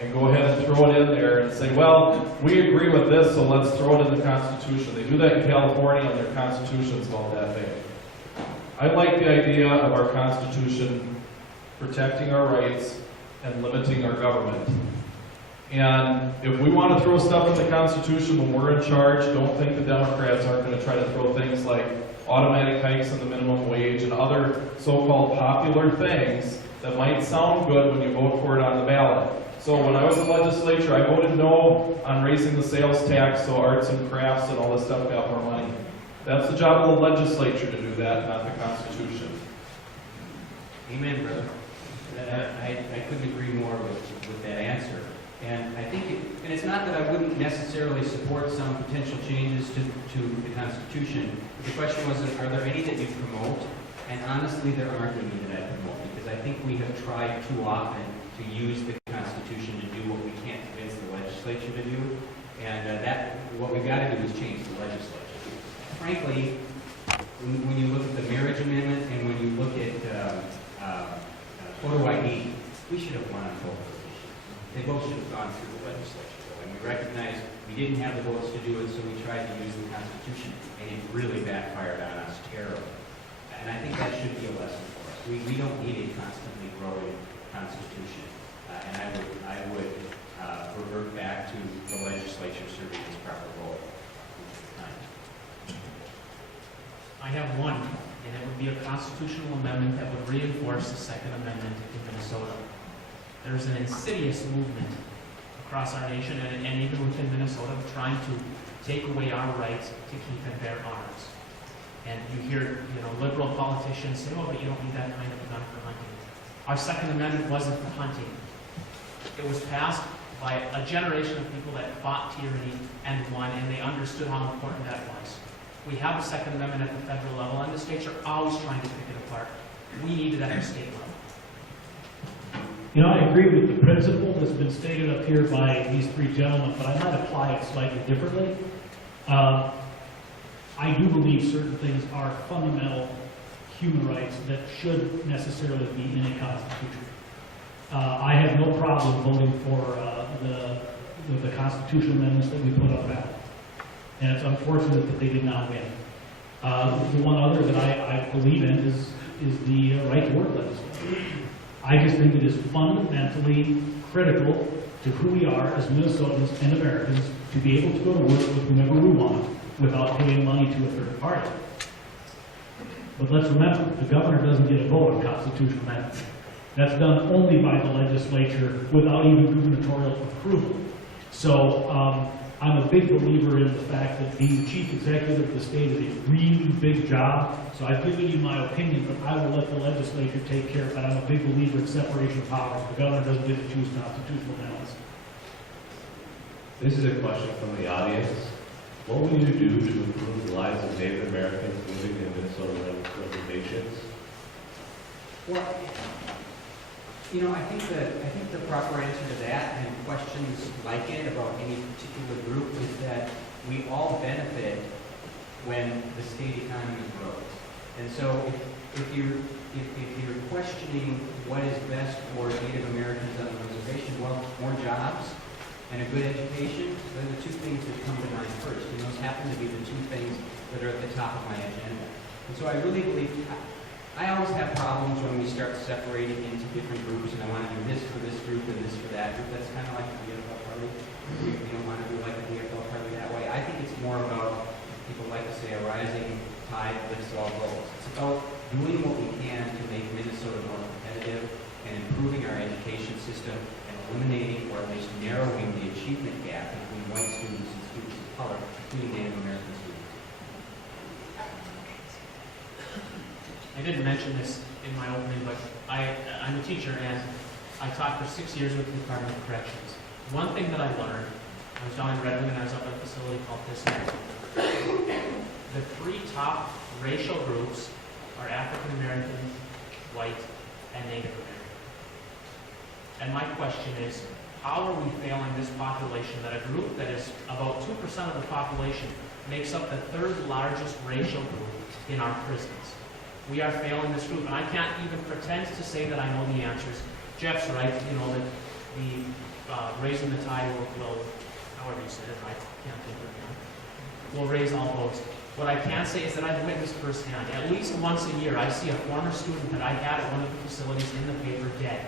and go ahead and throw it in there and say, well, we agree with this, so let's throw it in the Constitution. They do that in California, and their Constitution's about that big. I like the idea of our Constitution protecting our rights and limiting our government. And if we want to throw stuff in the Constitution when we're in charge, don't think the Democrats aren't going to try to throw things like automatic hikes in the minimum wage and other so-called popular things that might sound good when you vote for it on the ballot. So when I was in the legislature, I voted no on raising the sales tax so arts and crafts and all this stuff got more money. That's the job of the legislature to do that, not the Constitution. Amen, brother. I couldn't agree more with that answer. And I think, and it's not that I wouldn't necessarily support some potential changes to the Constitution. The question was, are there any that you promote? And honestly, there aren't any that I promote, because I think we have tried too often to use the Constitution to do what we can't convince the legislature to do. And what we've got to do is change the legislature. Frankly, when you look at the marriage amendment and when you look at photo ID, we should have won on both of those issues. They both should have gone through the legislature, though. And we recognized we didn't have the votes to do it, so we tried to use the Constitution, and it really backfired on us terribly. And I think that should be a lesson for us. We don't need a constantly growing Constitution. And I would revert back to the legislature serving its proper role. I have one, and it would be a constitutional amendment that would reinforce the Second Amendment in Minnesota. There's an insidious movement across our nation and even within Minnesota trying to take away our rights to keep and bear arms. And you hear, liberal politicians say, oh, but you don't need that kind of a gun for hunting. Our Second Amendment wasn't for hunting. It was passed by a generation of people that fought tyranny and won, and they understood how important that was. We have a Second Amendment at the federal level, and the states are always trying to pick it apart. We need it at the state level. I agree with the principle that's been stated up here by these three gentlemen, but I might apply it slightly differently. I do believe certain things are fundamental human rights that should necessarily be in a constitution. I have no problem voting for the constitutional amendments that we put up ballot. And it's unfortunate that they did not win. The one other that I believe in is the right to work legislation. I just think it is fundamentally critical to who we are as Minnesotans and Americans to be able to go to work with whomever we want without paying money to a third party. But let's remember, the governor doesn't get a vote on constitutional amendments. That's done only by the legislature without even gubernatorial approval. So I'm a big believer in the fact that being the chief executive of the state is a really big job. So I've given you my opinion, but I will let the legislature take care of it. I'm a big believer in separation of powers. The governor doesn't get to choose constitutional balance. This is a question from the audience. What will you do to improve the lives of Native Americans living in Minnesota reservations? Well, you know, I think the proper answer to that and questions like it about any particular group is that we all benefit when the state economy grows. And so if you're questioning what is best for Native Americans on the reservation, well, more jobs and a good education, those are the two things that come to mind first. And those happen to be the two things that are at the top of my agenda. And so I really believe, I always have problems when we start separating into different groups, and I want to do this for this group and this for that group. That's kind of like the DFL party. We don't want to do like the DFL party that way. I think it's more about, people like to say, a rising tide lifts all boats. It's about doing what we can to make Minnesota more competitive and improving our education system and eliminating or at least narrowing the achievement gap between white students and students of color, including Native American students. I didn't mention this in my opening, but I'm a teacher, and I taught for 6 years with the Department of Corrections. One thing that I learned, I was down in Red Wing, and I was up at a facility called Pismo. The three top racial groups are African American, white, and Native American. And my question is, how are we failing this population, that a group that is about 2% of the population makes up the third largest racial group in our prisons? We are failing this group, and I can't even pretend to say that I know the answers. Jeff's right, you know, that the raising the tide will, however you said it, I can't think of it now, will raise all boats. What I can say is that I've witnessed firsthand, at least once a year, I see a former student that I had at one of the facilities in the paper dead.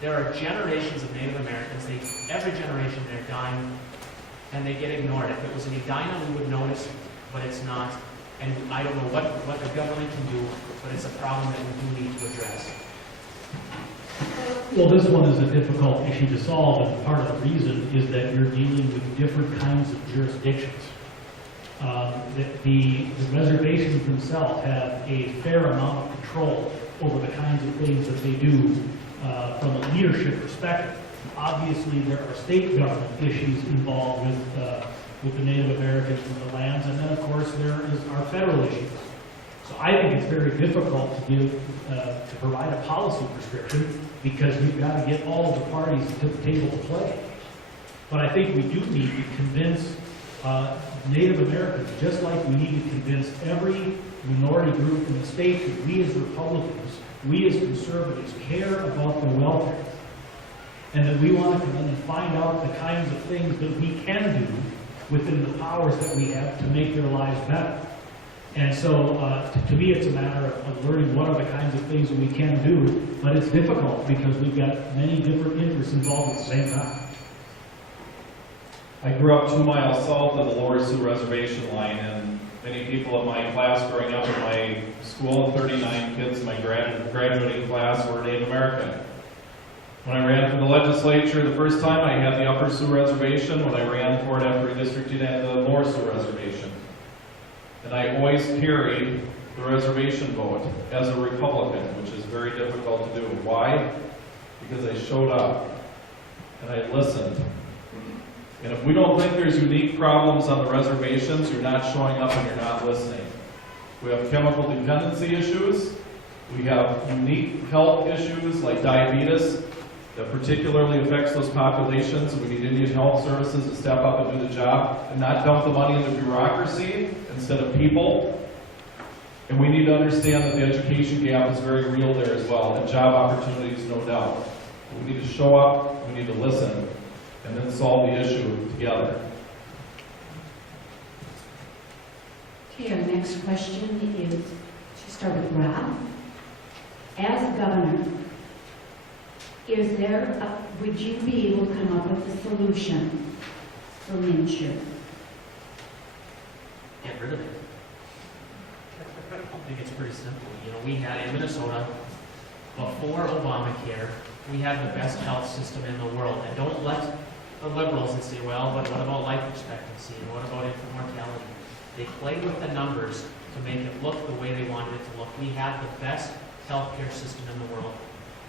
There are generations of Native Americans, every generation they're dying, and they get ignored. If it was in Edina, we would notice, but it's not. And I don't know what the government can do, but it's a problem that we do need to address. Well, this one is a difficult issue to solve, and part of the reason is that you're dealing with different kinds of jurisdictions. The reservations themselves have a fair amount of control over the kinds of things that they do from a leadership perspective. Obviously, there are state government issues involved with the Native Americans and the lands, and then, of course, there is our federal issues. So I think it's very difficult to provide a policy prescription, because we've got to get all of the parties to the table to play. But I think we do need to convince Native Americans, just like we need to convince every minority group in the state, that we as Republicans, we as conservatives care about their welfare, and that we want to come in and find out the kinds of things that we can do within the powers that we have to make their lives better. And so, to me, it's a matter of learning what are the kinds of things that we can do, but it's difficult because we've got many different interests involved at the same time. I grew up 2 miles south of the Lower Sioux Reservation line, and many people in my class growing up in my school, 39 kids in my graduating class, were Native American. When I ran for the legislature the first time, I had the Upper Sioux Reservation. When I ran for it after redistricting, I had the Lower Sioux Reservation. And I always carried the reservation vote as a Republican, which is very difficult to do. Why? Because I showed up and I listened. And if we don't think there's unique problems on the reservations, you're not showing up and you're not listening. We have chemical dependency issues. We have unique health issues like diabetes that particularly affects those populations. We need Indian health services to step up and do the job and not dump the money into bureaucracy instead of people. And we need to understand that the education gap is very real there as well, and job opportunities, no doubt. We need to show up, we need to listen, and then solve the issue together. Okay, our next question is, to start with Rob. As governor, would you be able to come up with a solution for Minshew? Get rid of it. I think it's pretty simple. You know, we had in Minnesota, before Obamacare, we had the best health system in the world. And don't let the liberals and say, well, but what about life expectancy, and what about infant mortality? They play with the numbers to make it look the way they wanted it to look. We have the best healthcare system in the world.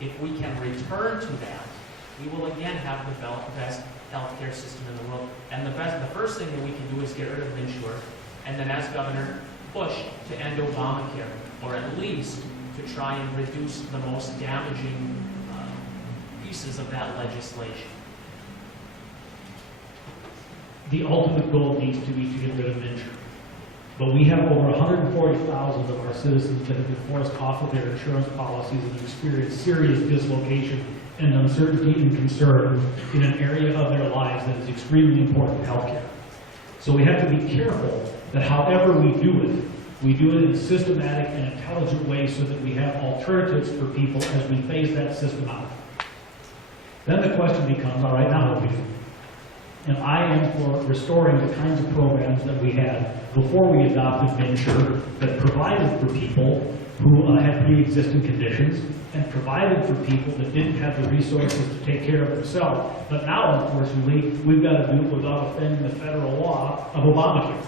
If we can return to that, we will again have the best healthcare system in the world. And the first thing that we can do is get rid of Insure, and then as governor, push to end Obamacare, or at least to try and reduce the most damaging pieces of that legislation. The ultimate goal needs to be to get rid of Insure. But we have over 140,000 of our citizens that have been forced off of their insurance policies and experience serious dislocation and uncertainty and concern in an area of their lives that is extremely important, healthcare. So we have to be careful that however we do it in a systematic and intelligent way so that we have alternatives for people as we phase that system out. Then the question becomes, all right, now what do we do? And I am for restoring the kinds of programs that we had before we adopted Insure that provided for people who had pre-existing conditions and provided for people that didn't have the resources to take care of themselves. But now, unfortunately, we've got to do it without offending the federal law of Obamacare.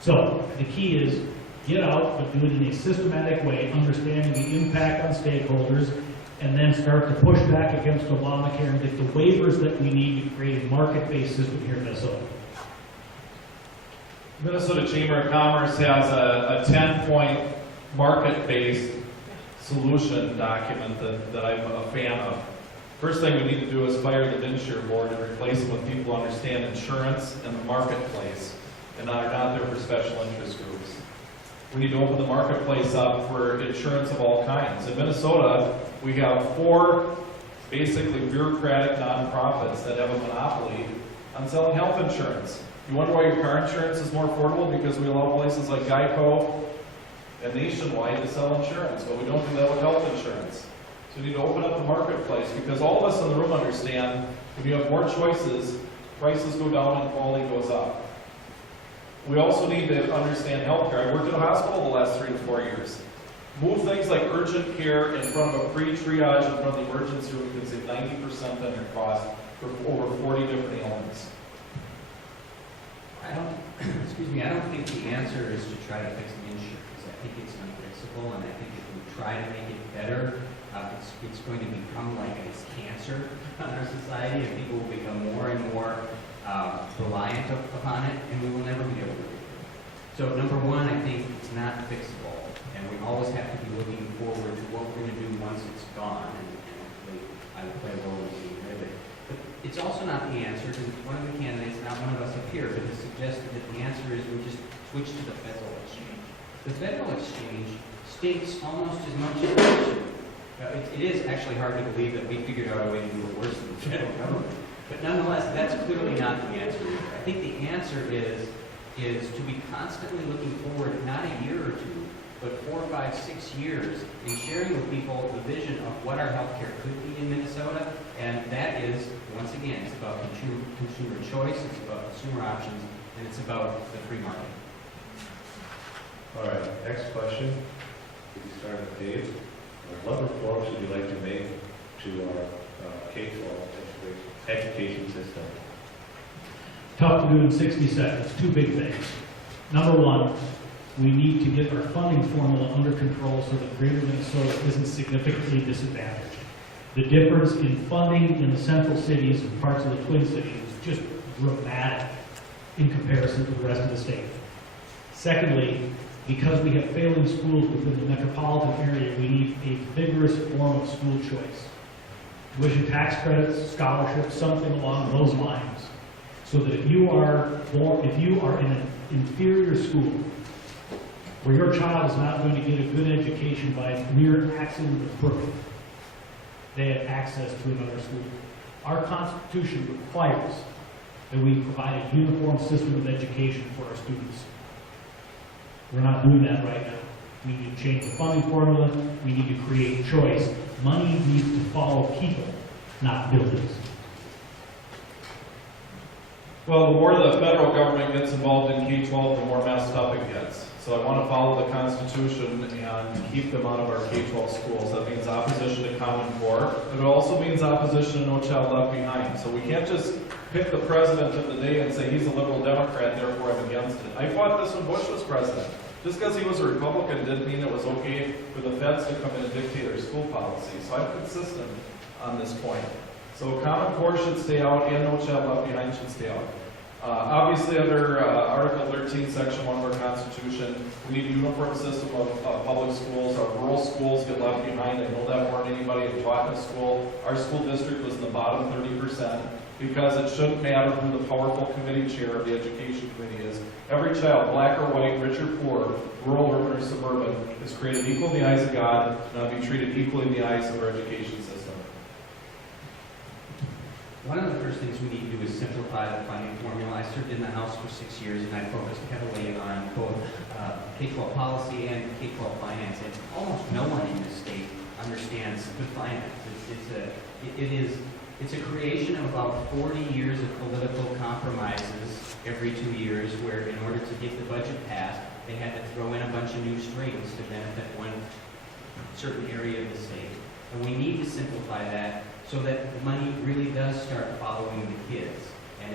So the key is get out, but do it in a systematic way, understanding the impact on stakeholders, and then start to push back against Obamacare and get the waivers that we need to create a market-based system here in Minnesota. Minnesota Chamber of Commerce has a 10-point market-based solution document that I'm a fan of. First thing we need to do is fire the Insure board and replace them with people who understand insurance and the marketplace and are not there for special interest groups. We need to open the marketplace up for insurance of all kinds. In Minnesota, we have 4 basically bureaucratic nonprofits that have a monopoly on selling health insurance. You wonder why your car insurance is more affordable? Because we allow places like Geico and Nationwide to sell insurance, but we don't do that with health insurance. So we need to open up the marketplace, because all of us in the room understand if you have more choices, prices go down and quality goes up. We also need to understand healthcare. I worked at a hospital the last 3 to 4 years. Move things like urgent care in front of a pre-triage in front of the emergency room, you can save 90% on your cost for over 40 different ailments. I don't think the answer is to try to fix the Insure, because I think it's unfixable, and I think if we try to make it better, it's going to become like it's cancer on our society, and people will become more and more reliant upon it, and we will never be able to do it. So number one, I think it's not fixable, and we always have to be looking forward to what we're going to do once it's gone, and hopefully I will play a role in getting rid of it. But it's also not the answer, and one of the candidates, not one of us up here, but has suggested that the answer is we just switch to the federal exchange. The federal exchange stinks almost as much as Insure. It is actually hard to believe that we figured out a way to do it worse than the federal government. But nonetheless, that's clearly not the answer. I think the answer is to be constantly looking forward, not a year or two, but 4, 5, 6 years, in sharing with people the vision of what our healthcare could be in Minnesota. And that is, once again, it's about consumer choice, it's about consumer options, and it's about the free market. All right, next question. We can start with Dave. What reforms would you like to make to our K-12 education system? Tough to do in 60 seconds. 2 big things. Number one, we need to get our funding formula under control so that Greater Minnesota isn't significantly disadvantaged. The difference in funding in the central cities and parts of the Twin Cities is just dramatic in comparison to the rest of the state. Secondly, because we have failing schools within the metropolitan area, we need a vigorous form of school choice. Tuition tax credits, scholarships, something along those lines. So that if you are in an inferior school, where your child is not going to get a good education by mere accident of birth, they have access to another school. Our Constitution requires that we provide a uniform system of education for our students. We're not doing that right now. We need to change the funding formula. We need to create choice. Money needs to follow people, not buildings. Well, the more the federal government gets involved in K-12, the more messed up it gets. So I want to follow the Constitution and keep them out of our K-12 schools. That means opposition to Common Core, but it also means opposition to No Child Left Behind. So we can't just pick the president of the day and say he's a liberal Democrat, therefore I'm against it. I fought this when Bush was president. Just because he was a Republican didn't mean it was okay for the feds to come in and dictate our school policy. So I'm consistent on this point. So Common Core should stay out and No Child Left Behind should stay out. Obviously, under Article 13, Section 1 of our Constitution, we need a uniform system of public schools. Our rural schools get left behind. I know that more than anybody who taught in school. Our school district was in the bottom 30% because it shouldn't matter who the powerful committee chair of the education committee is. Every child, black or white, rich or poor, rural, urban, or suburban, is created equal in the eyes of God and ought to be treated equally in the eyes of our education system. One of the first things we need to do is simplify the funding formula. I served in the House for 6 years, and I focused heavily on both K-12 policy and K-12 finance. And almost no one in this state understands good finance. It's a creation of about 40 years of political compromises every 2 years, where in order to get the budget passed, they had to throw in a bunch of new strings to benefit one certain area of the state. And we need to simplify that so that the money really does start following the kids. And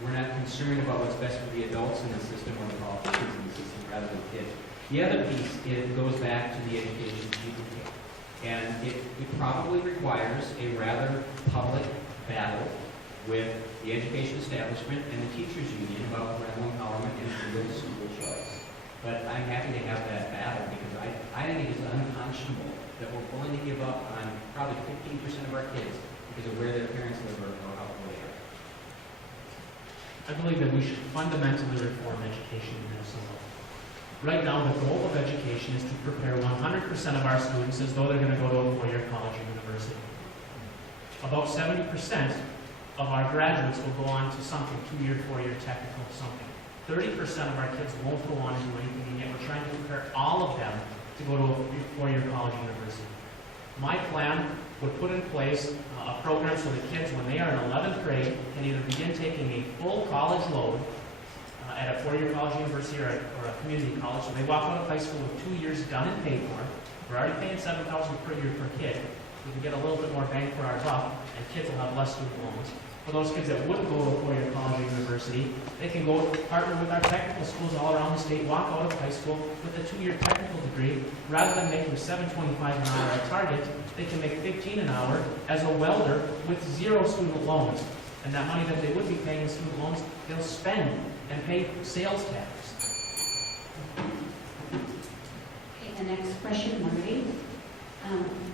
we're not concerned about what's best for the adults in the system or the politicians in the system rather than kids. The other piece, it goes back to the education community. And it probably requires a rather public battle with the education establishment and the teachers union about parental empowerment and freedom of school choice. But I'm happy to have that battle because I think it is unconscionable that we're willing to give up on probably 15% of our kids because of where their parents live or how poor they are. I believe that we should fundamentally reform education in Minnesota. Right now, the goal of education is to prepare 100% of our students as though they're going to go to a four-year college or university. About 70% of our graduates will go on to something, 2-year, 4-year technical something. 30% of our kids won't go on to do anything, and yet we're trying to prepare all of them to go to a 4-year college or university. My plan would put in place a program so that kids, when they are in 11th grade, can either begin taking a full college load at a 4-year college university or a community college, so they walk out of high school with 2 years done and paid for. We're already paying $7,000 per year per kid. We can get a little bit more bang for our buck, and kids will have less student loans. For those kids that wouldn't go to a 4-year college or university, they can go partner with our technical schools all around the state, walk out of high school with a 2-year technical degree. Rather than making $7.25 an hour at Target, they can make $15 an hour as a welder with 0 student loans. And that money that they would be paying in student loans, they'll spend and pay sales tax. Okay, the next question, Marty.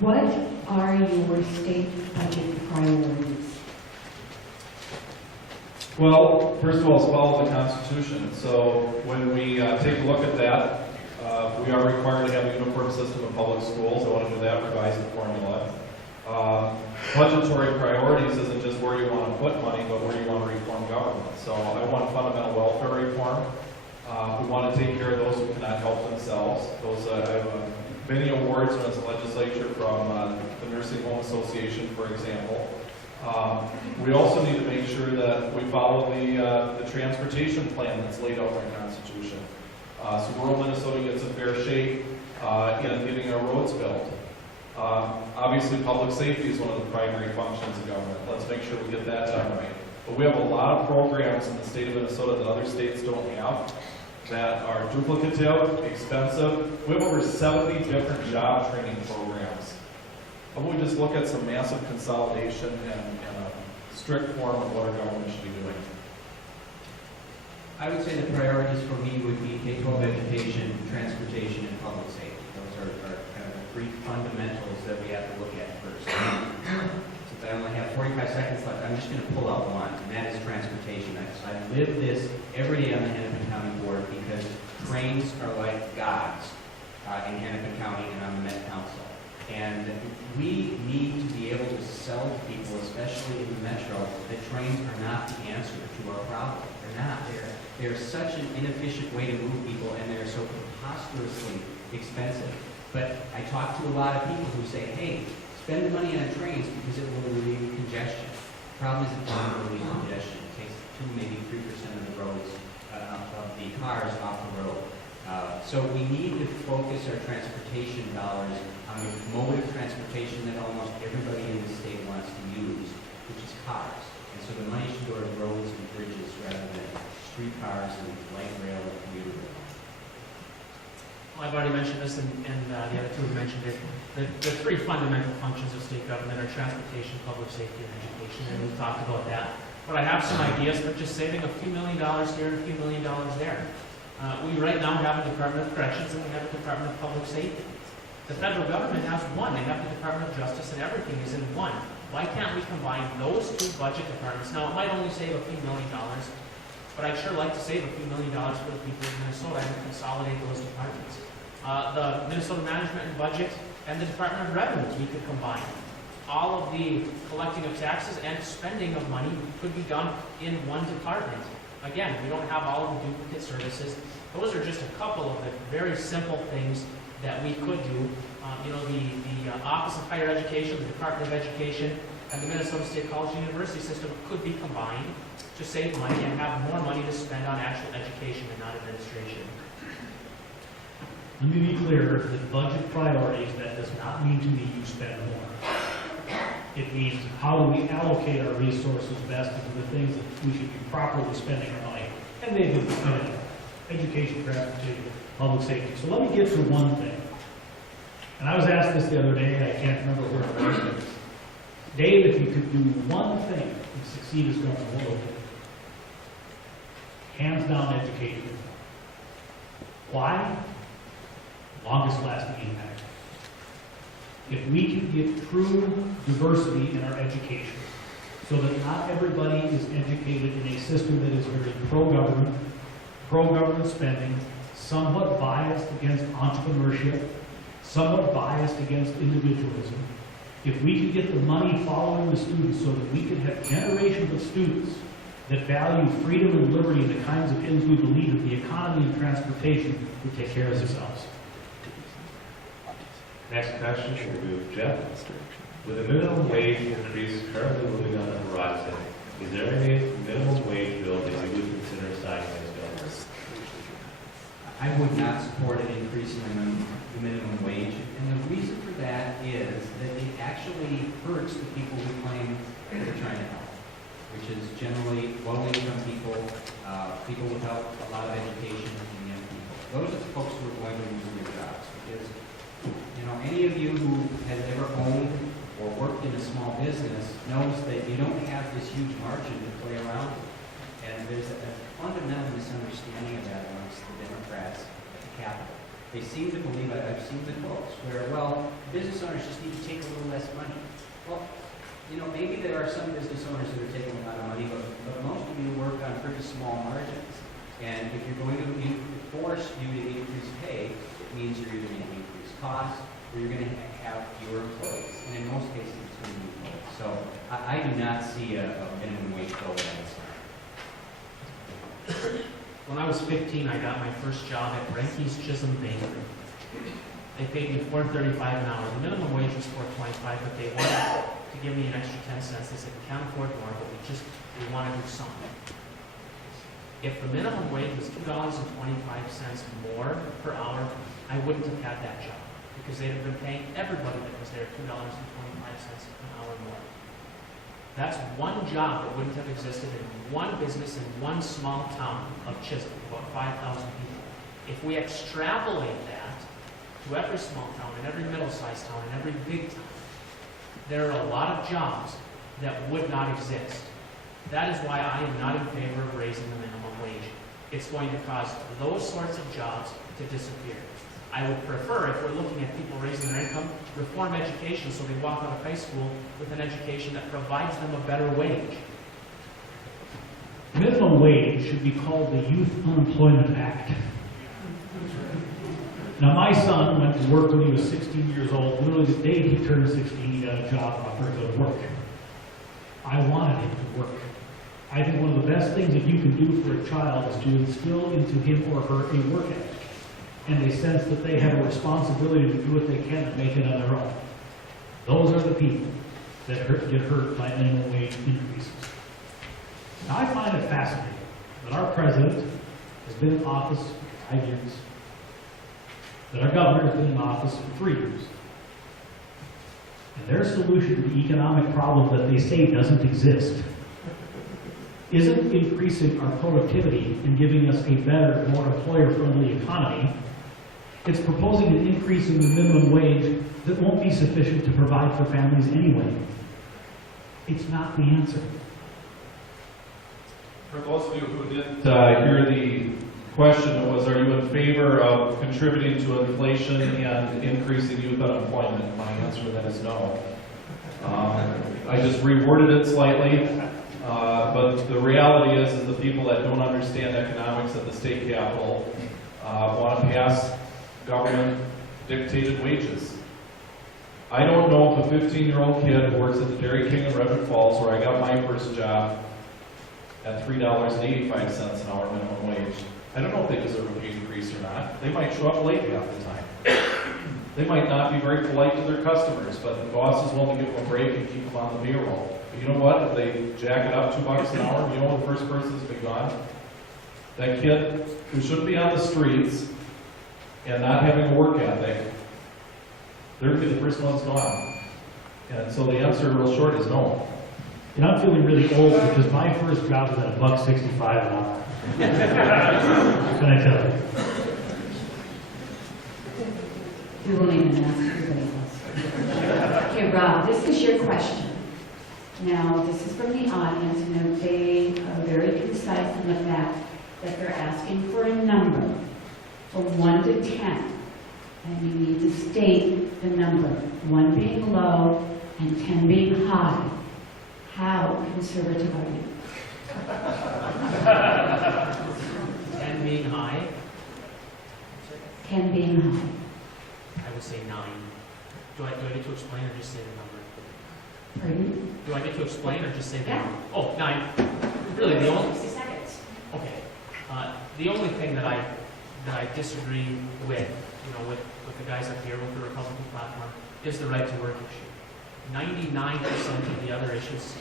What are your state budget priorities? Well, first of all, it's follow the Constitution. So when we take a look at that, we are required to have a uniform system of public schools. I want to do that, revise the formula. Budgetary priorities isn't just where you want to put money, but where you want to reform government. So I want fundamental welfare reform. We want to take care of those who cannot help themselves. I have many awards when I was in the legislature from the Nursing Home Association, for example. We also need to make sure that we follow the transportation plan that's laid out in our Constitution. So rural Minnesota gets a fair shake in getting our roads built. Obviously, public safety is one of the primary functions of government. Let's make sure we get that done right. But we have a lot of programs in the state of Minnesota that other states don't have that are duplicative, expensive. We have over 70 different job training programs. How about we just look at some massive consolidation and a strict form of what our government should be doing? I would say the priorities for me would be K-12 education, transportation, and public safety. Those are kind of the 3 fundamentals that we have to look at first. Since I only have 45 seconds left, I'm just going to pull out one, and that is transportation. I live this every day on the Hennepin County Board because trains are like gods in Hennepin County and on the Met Council. And we need to be able to sell to people, especially in the metro, that trains are not the answer to our problem. They're not. They're such an inefficient way to move people, and they're so preposterously expensive. But I talk to a lot of people who say, hey, spend the money on trains because it will relieve congestion. The problem is it doesn't relieve congestion. It takes 2, maybe 3% of the roads, of the cars off the road. So we need to focus our transportation dollars on the mode of transportation that almost everybody in the state wants to use, which is cars. And so the money should go to roads and bridges rather than streetcars and light rail and commuter rail. Well, I've already mentioned this, and the other two have mentioned it. The three fundamental functions of state government are transportation, public safety, and education, and we've talked about that. But I have some ideas for just saving a few $1 million here and a few $1 million there. We right now have a Department of Corrections and we have a Department of Public Safety. The federal government has one. They have the Department of Justice, and everything is in one. Why can't we combine those two budget departments? Now, it might only save a few $1 million, but I'd sure like to save a few $1 million for the people of Minnesota and consolidate those departments. The Minnesota Management and Budget and the Department of Revenue, we could combine. All of the collecting of taxes and spending of money could be done in one department. Again, we don't have all of the duplicate services. Those are just a couple of the very simple things that we could do. The Office of Higher Education, the Department of Education, and the Minnesota State College and University system could be combined to save money and have more money to spend on actual education and not administration. Let me be clear, that budget priorities, that does not mean to me you spend more. It means how do we allocate our resources best into the things that we should be properly spending our money. And they've been spending education, transportation, public safety. So let me get to one thing. And I was asked this the other day, and I can't remember where it was. Dave, if you could do one thing to succeed as governor, what would it be? Hands down education. Why? Longest lasting impact. If we can get true diversity in our education, so that not everybody is educated in a system that is very pro-government spending, somewhat biased against entrepreneurship, somewhat biased against individualism. If we could get the money following the students so that we could have generations of students that value freedom and liberty and the kinds of things we believe in, the economy and transportation would take care of themselves. Next question will be with Jeff. With the minimum wage increase currently moving on the horizon, is there any minimum wage bill that you would consider signing as governor? I would not support an increase in the minimum wage, and the reason for that is that it actually hurts the people who claim that they're trying to help, which is generally low-income people, people without a lot of education, and young people. Those are the folks who are going to lose their jobs, because any of you who has ever owned or worked in a small business knows that you don't have this huge margin to play around with. And there's a fundamental misunderstanding of that amongst the Democrats at the Capitol. They seem to believe, I've seen the quotes, where, business owners just need to take a little less money. Well, maybe there are some business owners that are taking a lot of money, but most of you work on pretty small margins. And if you're going to force you to increase pay, it means you're either going to increase costs or you're going to have fewer employees. And in most cases, it's going to be employees. So I do not see a minimum wage bill that When I was 15, I got my first job at Renke's Chisholm Bakery. They paid me $4.35 an hour. The minimum wage was $4.25, but they wanted to give me an extra 10 cents. They said, we can't afford more, but we want to do something. If the minimum wage was $2.25 more per hour, I wouldn't have had that job, because they'd have been paying everybody that was there $2.25 an hour more. That's one job that wouldn't have existed in one business in one small town of Chisholm, about 5,000 people. If we extrapolate that to every small town, and every middle-sized town, and every big town, there are a lot of jobs that would not exist. That is why I am not in favor of raising the minimum wage. It's going to cause those sorts of jobs to disappear. I would prefer, if we're looking at people raising their income, reform education so they walk out of high school with an education that provides them a better wage. Minimum wage should be called the Youth Unemployment Act. Now, my son went to work when he was 16 years old. Literally the day he turned 16, he got a job offer to go to work. I wanted him to work. I think one of the best things that you can do for a child is to instill into him or her a work ethic, and a sense that they have a responsibility to do what they can to make it on their own. Those are the people that get hurt by minimum wage increases. Now, I find it fascinating that our president has been in office for 5 years, that our governor has been in office for 3 years, and their solution to the economic problem that they say doesn't exist isn't increasing our productivity and giving us a better, more employer-friendly economy. It's proposing an increase in the minimum wage that won't be sufficient to provide for families anyway. It's not the answer. For those of you who didn't hear the question, it was, are you in favor of contributing to inflation and increasing youth unemployment? My answer to that is no. I just reworded it slightly, but the reality is the people that don't understand economics at the state capitol want to pass government-dictated wages. I don't know if a 15-year-old kid who works at the Dairy King in Redwood Falls, where I got my first job, at $3.85 an hour minimum wage, I don't know if they deserve a pay increase or not. They might show up late half the time. They might not be very polite to their customers, but the boss is willing to give them a break and keep them on the payroll. But you know what? If they jack it up $2 an hour, you know the first person's been gone? That kid who shouldn't be on the streets and not having a work ethic, they're the first one's gone. And so the answer real short is no. And I'm feeling really old because my first job was at $1.65 an hour. What can I tell you? We won't even ask everybody else. Okay, Rob, this is your question. Now, this is from the audience, and they are very concise in the fact that they're asking for a number from 1 to 10. And you need to state the number, 1 being low and 10 being high. How conservative are you? 10 being high, 10 being high. I would say 9. Do I get to explain or just say the number? Pardon? Do I get to explain or just say the Yeah. number? Oh, 9. Really, the only, 60 seconds. okay. The only thing that I disagree with, with the guys up here with the Republican platform, is the right to work issue. 99% of the other issues,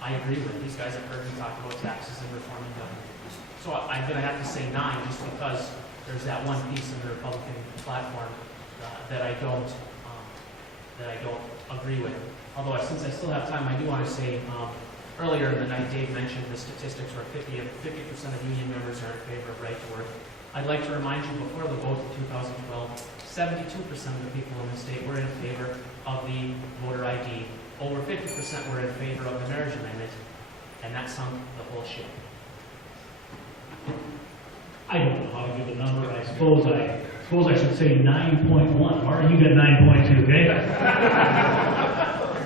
I agree with. These guys have heard me talk about taxes and reforming government. So I'm going to have to say 9 just because there's that one piece of the Republican platform that I don't agree with. Although since I still have time, I do want to say earlier in the night, Dave mentioned the statistics where 50% of union members are in favor of right to work. I'd like to remind you, before the vote in 2012, 72% of the people in the state were in favor of the voter ID. Over 50% were in favor of the marriage amendment, and that sunk the whole ship. I don't know how to give a number. I suppose I should say 9.1. Marty, you got 9.2, okay?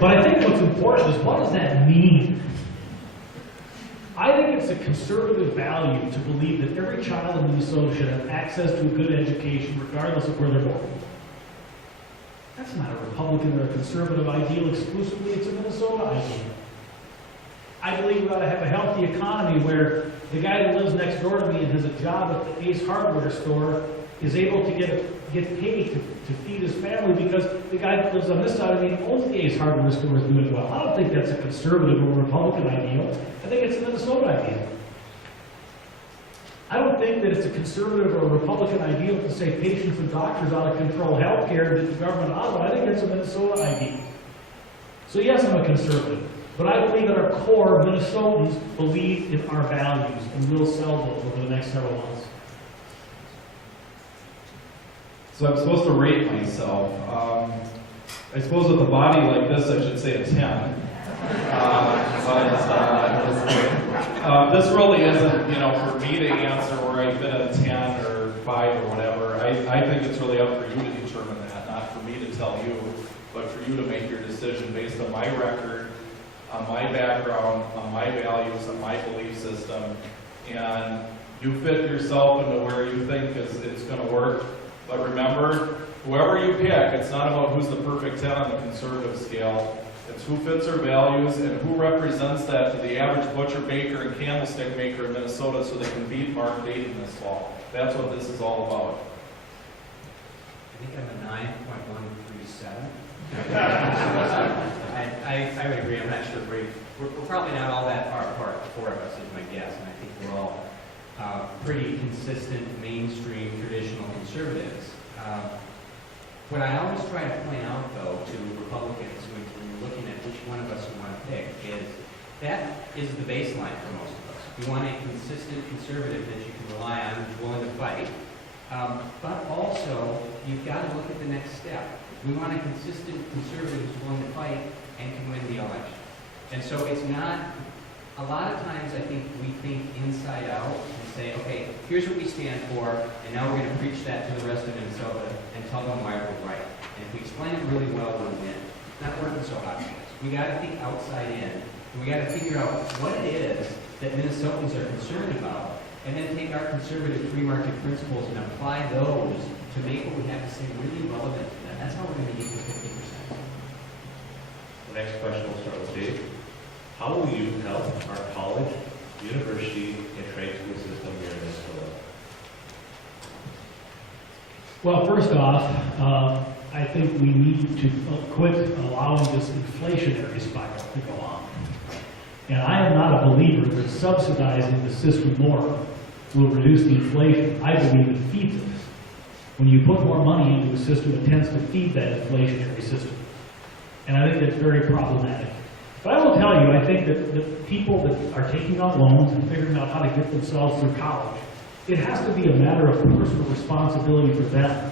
But I think what's important is, what does that mean? I think it's a conservative value to believe that every child in Minnesota should have access to a good education regardless of where they're born. That's not a Republican or a conservative ideal exclusively, it's a Minnesota ideal. I believe we ought to have a healthy economy where the guy that lives next door to me and has a job at the Ace Hardware store is able to get paid to feed his family because the guy that lives on this side of me owns the Ace Hardware store is doing well. I don't think that's a conservative or Republican ideal. I think it's a Minnesota ideal. I don't think that it's a conservative or a Republican ideal to say patients and doctors ought to control health care that the government ought. I think that's a Minnesota ideal. So yes, I'm a conservative. But I believe at our core, Minnesotans believe in our values, and we'll sell those over the next several months. So I'm supposed to rate myself. I suppose with a body like this, I should say a 10. This really isn't, for me to answer where I've been at a 10 or 5 or whatever. I think it's really up for you to determine that, not for me to tell you, but for you to make your decision based on my record, on my background, on my values, on my belief system, and you fit yourself into where you think it's going to work. But remember, whoever you pick, it's not about who's the perfect 10 on the conservative scale. It's who fits our values and who represents that to the average butcher, baker, and candlestick maker in Minnesota so they can beat Mark Dayton this fall. That's what this is all about. I think I'm a 9.137. I would agree. I'm not sure we're probably not all that far apart. The four of us is my guess, and I think we're all pretty consistent, mainstream, traditional conservatives. What I always try to point out, though, to Republicans when you're looking at which one of us you want to pick is That is the baseline for most of us. We want a consistent conservative that you can rely on, who's willing to fight. But also, you've got to look at the next step. We want a consistent conservative who's willing to fight and can win the election. And so it's not, a lot of times I think we think inside out and say, okay, here's what we stand for, and now we're going to preach that to the rest of Minnesota and tell them why we're right. And if we explain it really well, we'll win. It's not working so hot for us. We got to think outside in. And we got to figure out what it is that Minnesotans are concerned about, and then take our conservative free market principles and apply those to make what we have to say really relevant to them. That's how we're going to get to 50%. The next question will start with Dave. How will you help our college, university, and trade school system here in Minnesota? Well, first off, I think we need to quit allowing this inflationary spiral to go on. And I am not a believer that subsidizing the system more will reduce the inflation. I believe it feeds it. When you put more money into a system, it tends to feed that inflationary system. And I think that's very problematic. But I will tell you, I think that the people that are taking out loans and figuring out how to get themselves through college, it has to be a matter of personal responsibility for them.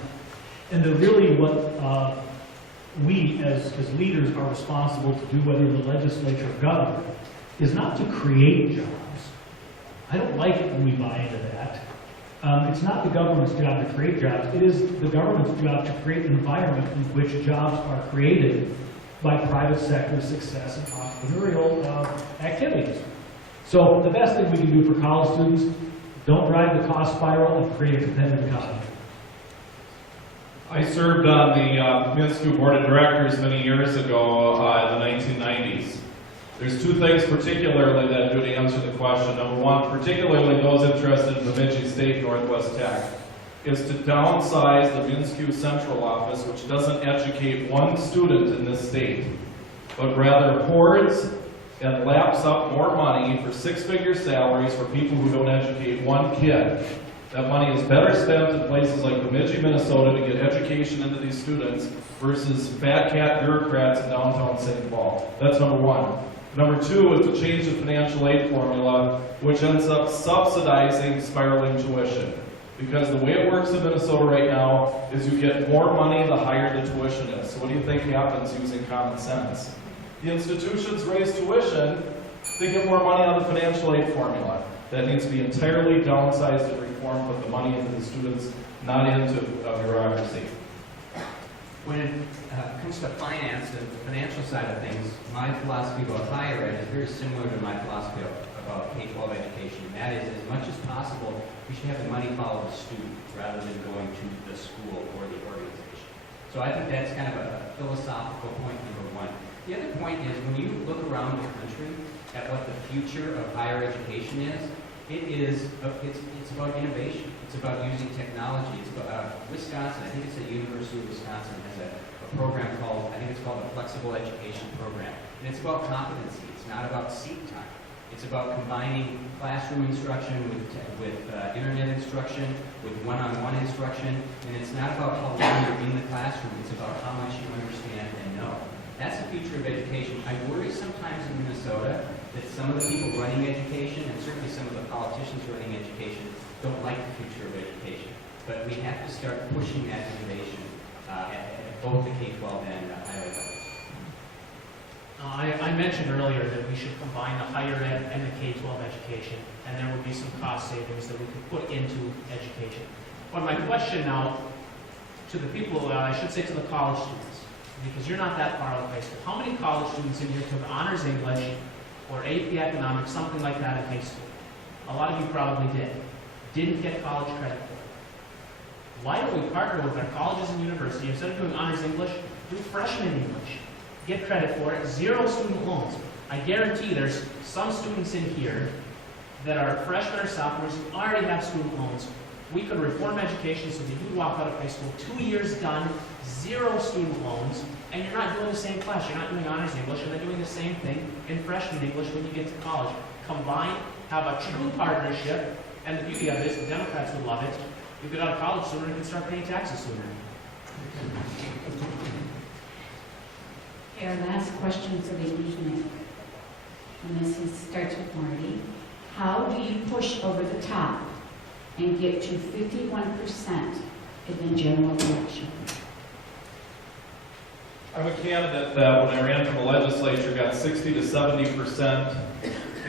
And that really what we as leaders are responsible to do, whether the legislature or government, is not to create jobs. I don't like it when we buy into that. It's not the government's job to create jobs. It is the government's job to create an environment in which jobs are created by private sector success and entrepreneurial activities. So the best thing we can do for college students, don't drive the cost spiral and create a competitive economy. I served on the Minnesota Board of Directors many years ago in the 1990s. There's two things particularly that do to answer the question. Number one, particularly those interested in Bemidji State Northwest Tech, is to downsize the Minnesota Central Office, which doesn't educate one student in this state, but rather hoards and laps up more money for six-figure salaries for people who don't educate one kid. That money is better spent in places like Bemidji, Minnesota, to get education into these students versus fat cat bureaucrats in downtown St. Paul. That's number one. Number two is to change the financial aid formula, which ends up subsidizing spiraling tuition. Because the way it works in Minnesota right now is you get more money the higher the tuition is. So what do you think happens using common sense? The institutions raise tuition, they get more money on the financial aid formula. That needs to be entirely downsized and reformed, put the money into the students, not into bureaucracy. When it comes to finance and the financial side of things, my philosophy about higher ed is very similar to my philosophy about K-12 education. And that is, as much as possible, we should have the money follow the student rather than going to the school or the organization. So I think that's kind of a philosophical point number one. The other point is, when you look around the country at what the future of higher education is, it's about innovation. It's about using technology. It's about Wisconsin. I think it's the University of Wisconsin has a program called, I think it's called the Flexible Education Program. And it's about competency. It's not about seat time. It's about combining classroom instruction with internet instruction, with one-on-one instruction. And it's not about how long you're in the classroom. It's about how much you understand and know. That's the future of education. I worry sometimes in Minnesota that some of the people running education, and certainly some of the politicians running education, don't like the future of education. But we have to start pushing that innovation at both the K-12 and higher ed levels. I mentioned earlier that we should combine the higher ed and the K-12 education, and there would be some cost savings that we could put into education. But my question now to the people, I should say to the college students, because you're not that far out of high school. How many college students in here took honors English or AP economics, something like that in high school? A lot of you probably did. Didn't get college credit for it. Why don't we partner with our colleges and universities? Instead of doing honors English, do freshman English. Get credit for it, 0 student loans. I guarantee there's some students in here that are freshmen or sophomores who already have student loans. We could reform education so that you walk out of high school 2 years done, 0 student loans, and you're not doing the same class. You're not doing honors English, and they're doing the same thing in freshman English when you get to college. Combine, have a true partnership, and the beauty of this, the Democrats would love it. You get out of college sooner and can start paying taxes sooner. Our last question for the evening. and starts with Marty. How do you push over the top and get to 51% in the general election? I'm a candidate that, when I ran for the legislature, got 60 to 70%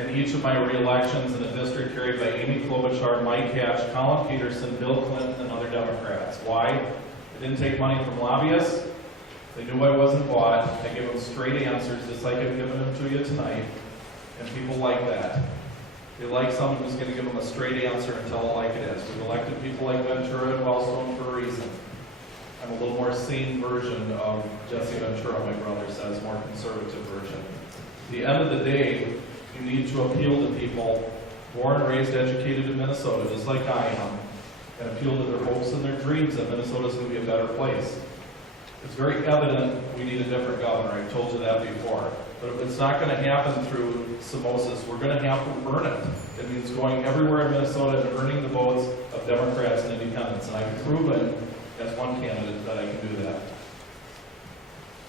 in each of my re-elections in a district carried by Amy Klobuchar, Mike Hatch, Colin Peterson, Bill Clinton, and other Democrats. Why? I didn't take money from lobbyists. They knew I wasn't bought. I gave them straight answers, just like I've given them to you tonight. And people like that. They like someone who's going to give them a straight answer and tell it like it is. We've elected people like Ventura and Wellstone for a reason. I'm a little more sane version of Jesse Ventura, my brother says, more conservative version. At the end of the day, you need to appeal to people born, raised, educated in Minnesota, just like I am, and appeal to their hopes and their dreams that Minnesota's going to be a better place. It's very evident we need a different governor. I've told you that before. But it's not going to happen through osmosis. We're going to have to earn it. It means going everywhere in Minnesota and earning the votes of Democrats and independents. And I've proven as one candidate that I can do that.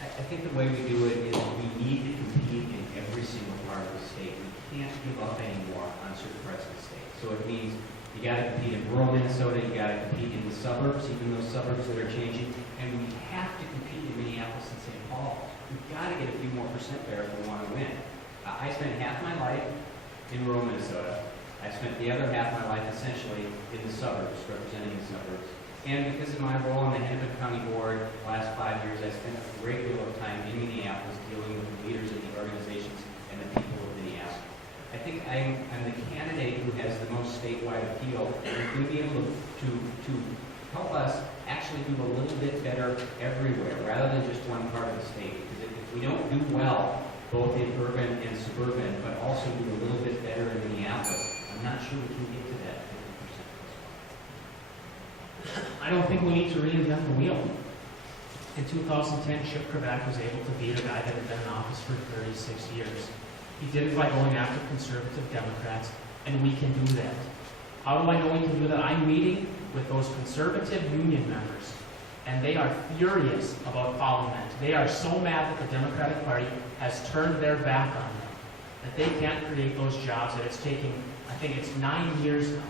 I think the way we do it is we need to compete in every single part of the state. We can't give up anymore on certain parts of the state. So it means you got to compete in rural Minnesota, you got to compete in the suburbs, even those suburbs that are changing, and we have to compete in Minneapolis and St. Paul. We've got to get a few more percent there if we want to win. I spent half my life in rural Minnesota. I spent the other half of my life essentially in the suburbs, representing the suburbs. And because of my role on the Hennepin County Board the last 5 years, I spent a great deal of time in Minneapolis dealing with the leaders of the organizations and the people of Minneapolis. I think I'm the candidate who has the most statewide appeal and is going to be able to help us actually do a little bit better everywhere rather than just one part of the state. Because if we don't do well, both in urban and suburban, but also do a little bit better in Minneapolis, I'm not sure we can get to that 50%. I don't think we need to reinvent the wheel. In 2010, Chip Kravac was able to beat a guy that had been in office for 36 years. He did it by going after conservative Democrats, and we can do that. How do I know we can do that? I'm meeting with those conservative union members, and they are furious about following that. They are so mad that the Democratic Party has turned their back on them, that they can't create those jobs, that it's taking, I think it's 9 years now.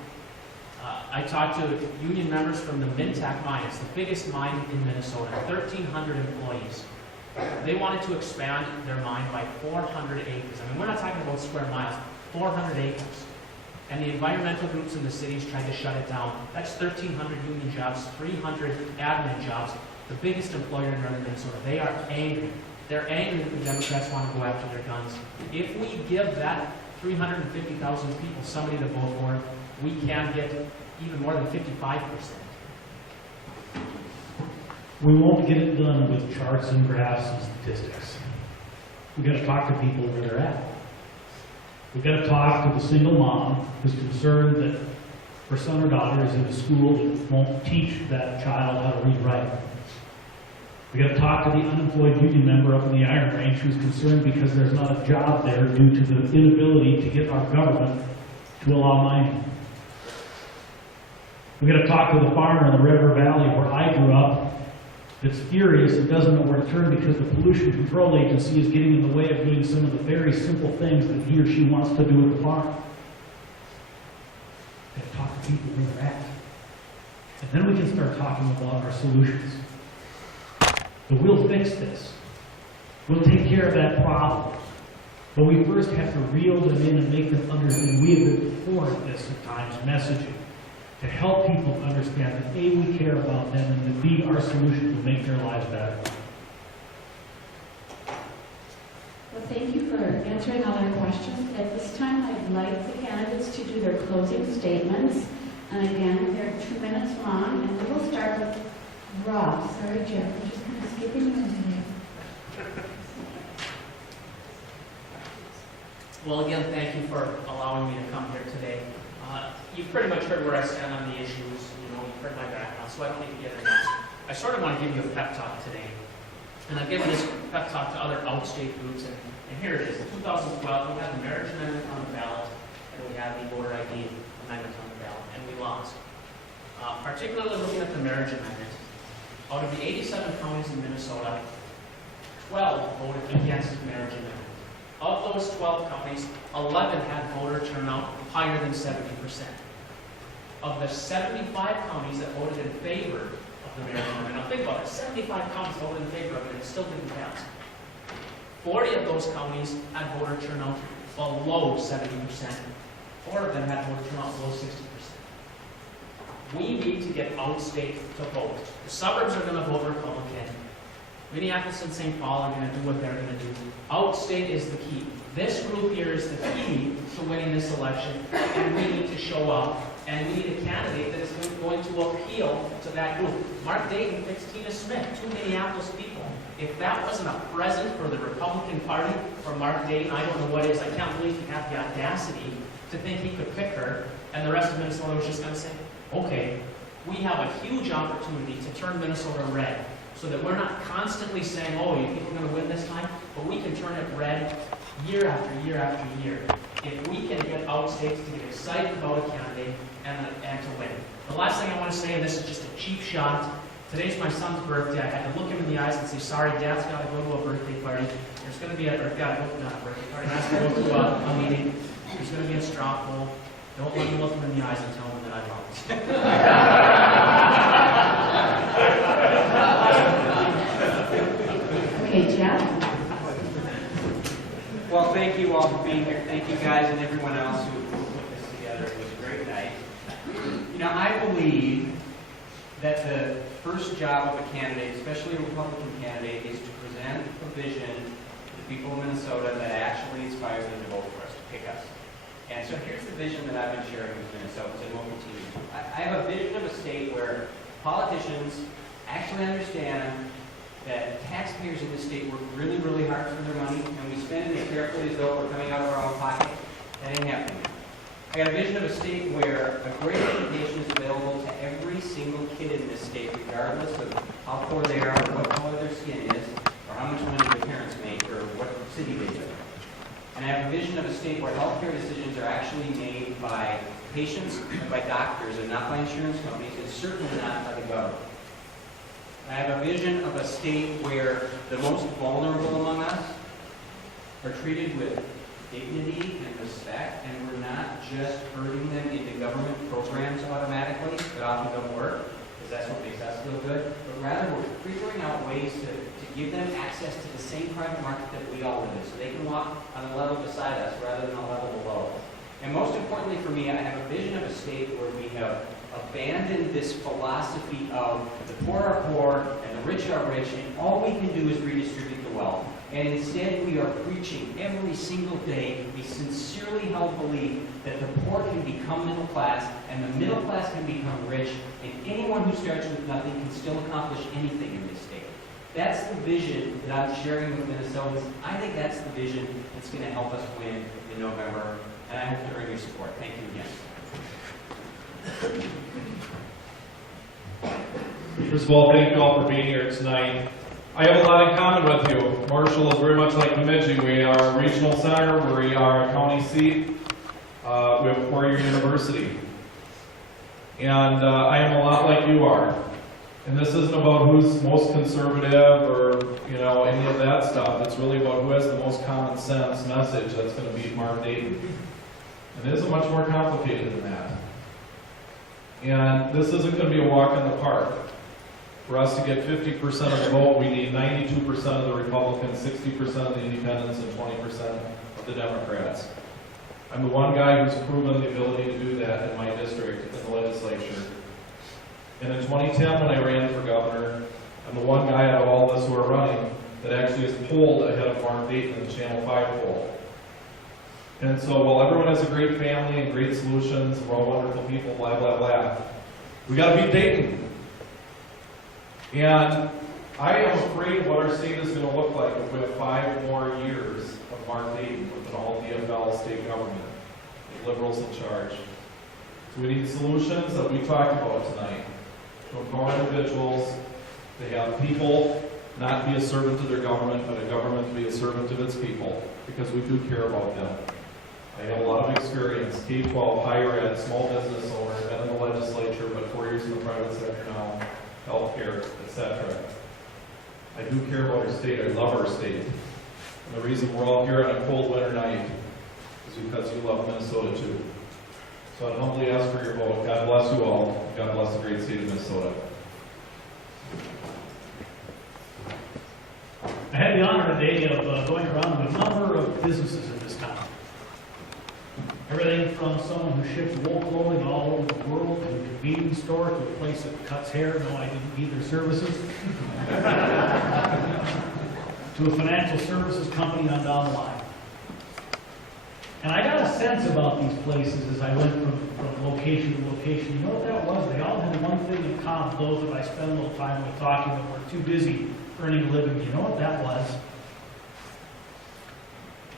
I talked to union members from the Mintac mine. It's the biggest mine in Minnesota, 1,300 employees. They wanted to expand their mine by 400 acres. I mean, we're not talking about square miles, 400 acres. And the environmental groups in the cities tried to shut it down. That's 1,300 union jobs, 300 admin jobs, the biggest employer in northern Minnesota. They are angry. They're angry that the Democrats want to go after their guns. If we give that 350,000 people somebody to vote for, we can get even more than 55%. We won't get it done with charts and graphs and statistics. We've got to talk to people where they're at. We've got to talk to the single mom who's concerned that her son or daughter is in a school that won't teach that child how to read and write. We've got to talk to the unemployed union member up in the Iron Range who's concerned because there's not a job there due to the inability to get our government to allow mining. We've got to talk to the farmer in the River Valley where I grew up that's furious and doesn't know where to turn because the Pollution Control Agency is getting in the way of doing some of the very simple things that he or she wants to do at the farm. We've got to talk to people where they're at. And then we can start talking about our solutions. But we'll fix this. We'll take care of that problem. But we first have to reel them in and make them understand. We have been before this at times, messaging, to help people understand that A, we care about them, and that B, our solution will make their lives better. Well, thank you for answering all our questions. At this time, I'd like the candidates to do their closing statements. And again, they're 2 minutes long, and we will start with Rob. Sorry, Jeff, I'm just kind of skipping you today. Well, again, thank you for allowing me to come here today. You've pretty much heard where I stand on the issues. You've heard my background, so I don't need to get into that. I sort of want to give you a pep talk today. And I've given this pep talk to other outstate groups, and here it is. In 2012, we had the marriage amendment on the ballot, and we had the voter ID amendment on the ballot, and we lost. Particularly looking at the marriage amendment, out of the 87 counties in Minnesota, 12 voted against the marriage amendment. Of those 12 counties, 11 had voter turnout higher than 70%. Of the 75 counties that voted in favor of the mayoral amendment, now think about it, 75 counties voted in favor of it and it still didn't pass. 40 of those counties had voter turnout below 70%. 4 of them had voter turnout below 60%. We need to get outstate to vote. The suburbs are going to vote Republican. Minneapolis and St. Paul are going to do what they're going to do. Outstate is the key. This group here is the key to winning this election, and we need to show up, and we need a candidate that is going to appeal to that group. Mark Dayton picks Tina Smith, 2 Minneapolis people. If that wasn't a present for the Republican Party for Mark Dayton, I don't know what is. I can't believe he had the audacity to think he could pick her, and the rest of Minnesota was just going to say, okay, we have a huge opportunity to turn Minnesota red, so that we're not constantly saying, oh, you think we're going to win this time? But we can turn it red year after year after year. If we can get outstates to get excited about a candidate and to win. The last thing I want to say, and this is just a cheap shot, today's my son's birthday. I had to look him in the eyes and say, sorry, Dad's got to go to a birthday party. There's going to be not a birthday party, he has to go to a meeting. There's going to be a straw poll. Don't let me look him in the eyes and tell him that I promised. Okay, Jeff? Well, thank you all for being here. Thank you guys and everyone else who put this together. It was a great night. You know, I believe that the first job of a candidate, especially a Republican candidate, is to present a vision to the people of Minnesota that actually inspires them to vote for us, to pick us. And so here's the vision that I've been sharing with Minnesotans and will continue to. I have a vision of a state where politicians actually understand that taxpayers in this state work really, really hard for their money, and we spend it as carefully as though we're coming out of our own pocket. That ain't happening. I got a vision of a state where a great education is available to every single kid in this state, regardless of how poor they are, or what color their skin is, or how much money their parents make, or what city they live in. And I have a vision of a state where healthcare decisions are actually made by patients and by doctors and not by insurance companies, and certainly not by the government. I have a vision of a state where the most vulnerable among us are treated with dignity and respect, and we're not just herding them into government programs automatically that often don't work, because that's what makes us feel good, but rather we're figuring out ways to give them access to the same private market that we all live in, so they can walk on a level beside us rather than a level below. And most importantly for me, I have a vision of a state where we have abandoned this philosophy of the poor are poor and the rich are rich, and all we can do is redistribute the wealth. And instead we are preaching every single day a sincerely held belief that the poor can become middle class and the middle class can become rich, and anyone who starts with nothing can still accomplish anything in this state. That's the vision that I'm sharing with Minnesotans. I think that's the vision that's going to help us win in November, and I hope to earn your support. Thank you again. First of all, thank you all for being here tonight. I have a lot in common with you. Marshall is very much like Bemidji. We are a regional center. We are a county seat. We have a four-year university. And I am a lot like you are. And this isn't about who's most conservative or, any of that stuff. It's really about who has the most common sense message that's going to beat Mark Dayton. And it isn't much more complicated than that. And this isn't going to be a walk in the park. For us to get 50% of the vote, we need 92% of the Republicans, 60% of the Independents, and 20% of the Democrats. I'm the one guy who's proven the ability to do that in my district, in the legislature. And in 2010, when I ran for governor, I'm the one guy out of all of us who are running that actually is polled ahead of Mark Dayton in the Channel 5 poll. And so while everyone has a great family and great solutions, we're all wonderful people, blah, blah, blah, we got to beat Dayton. And I am afraid what our state is going to look like if we have 5 more years of Mark Dayton with an all-DFL state government, with liberals in charge. So we need solutions that we talked about tonight. To empower individuals, to have people not be a servant to their government, but a government to be a servant of its people, because we do care about them. I have a lot of experience, K-12, higher ed, small business owner, been in the legislature, but 4 years in the private sector now, healthcare, etc. I do care about our state. I love our state. And the reason we're all here on a cold winter night is because you love Minnesota too. So I humbly ask for your vote. God bless you all. God bless the great state of Minnesota. I had the honor today of going around with a number of businesses in this town. Everything from someone who ships wool clothing all over the world, to a convenience store, to a place that cuts hair. No, I didn't need their services. To a financial services company on down the line. And I got a sense about these places as I went from location to location. You know what that was? They all had one thing in common, those that I spent a little time with talking that were too busy earning a living. You know what that was?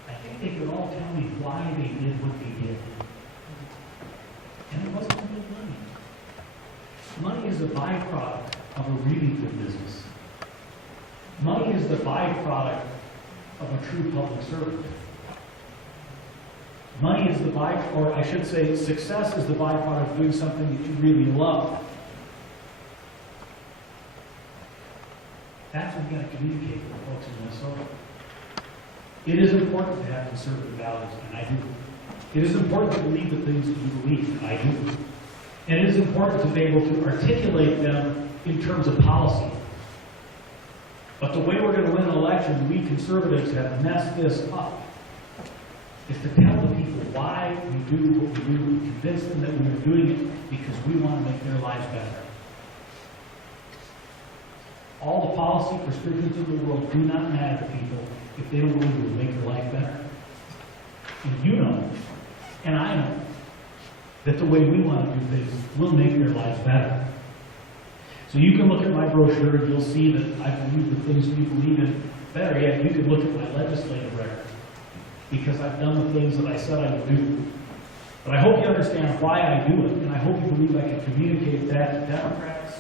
I think they could all tell me why they did what they did. And it wasn't good money. Money is a byproduct of a really good business. Money is the byproduct of a true public servant. Money is the or I should say, success is the byproduct of doing something that you really love. That's what you got to communicate with the folks in Minnesota. It is important to have conservative values, and I do. It is important to believe the things that you believe, and I do. And it is important to be able to articulate them in terms of policy. But the way we're going to win an election, we conservatives have messed this up, is to tell the people why we do what we do, and convince them that we are doing it because we want to make their lives better. All the policy prescriptions in the world do not matter to people if they don't believe it will make their life better. And you know, and I know, that the way we want to do things will make their lives better. So you can look at my brochure and you'll see that I believe the things we believe in. Better yet, you can look at my legislative record, because I've done the things that I said I would do. But I hope you understand why I do it, and I hope you believe I can communicate that to Democrats,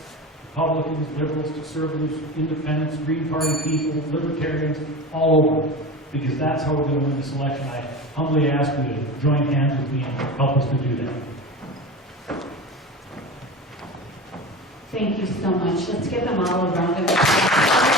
Republicans, liberals, conservatives, independents, Green Party people, libertarians, all over. Because that's how we're going to win this election. I humbly ask you to join hands with me and help us to do that. Thank you so much. Let's give them all a round of applause.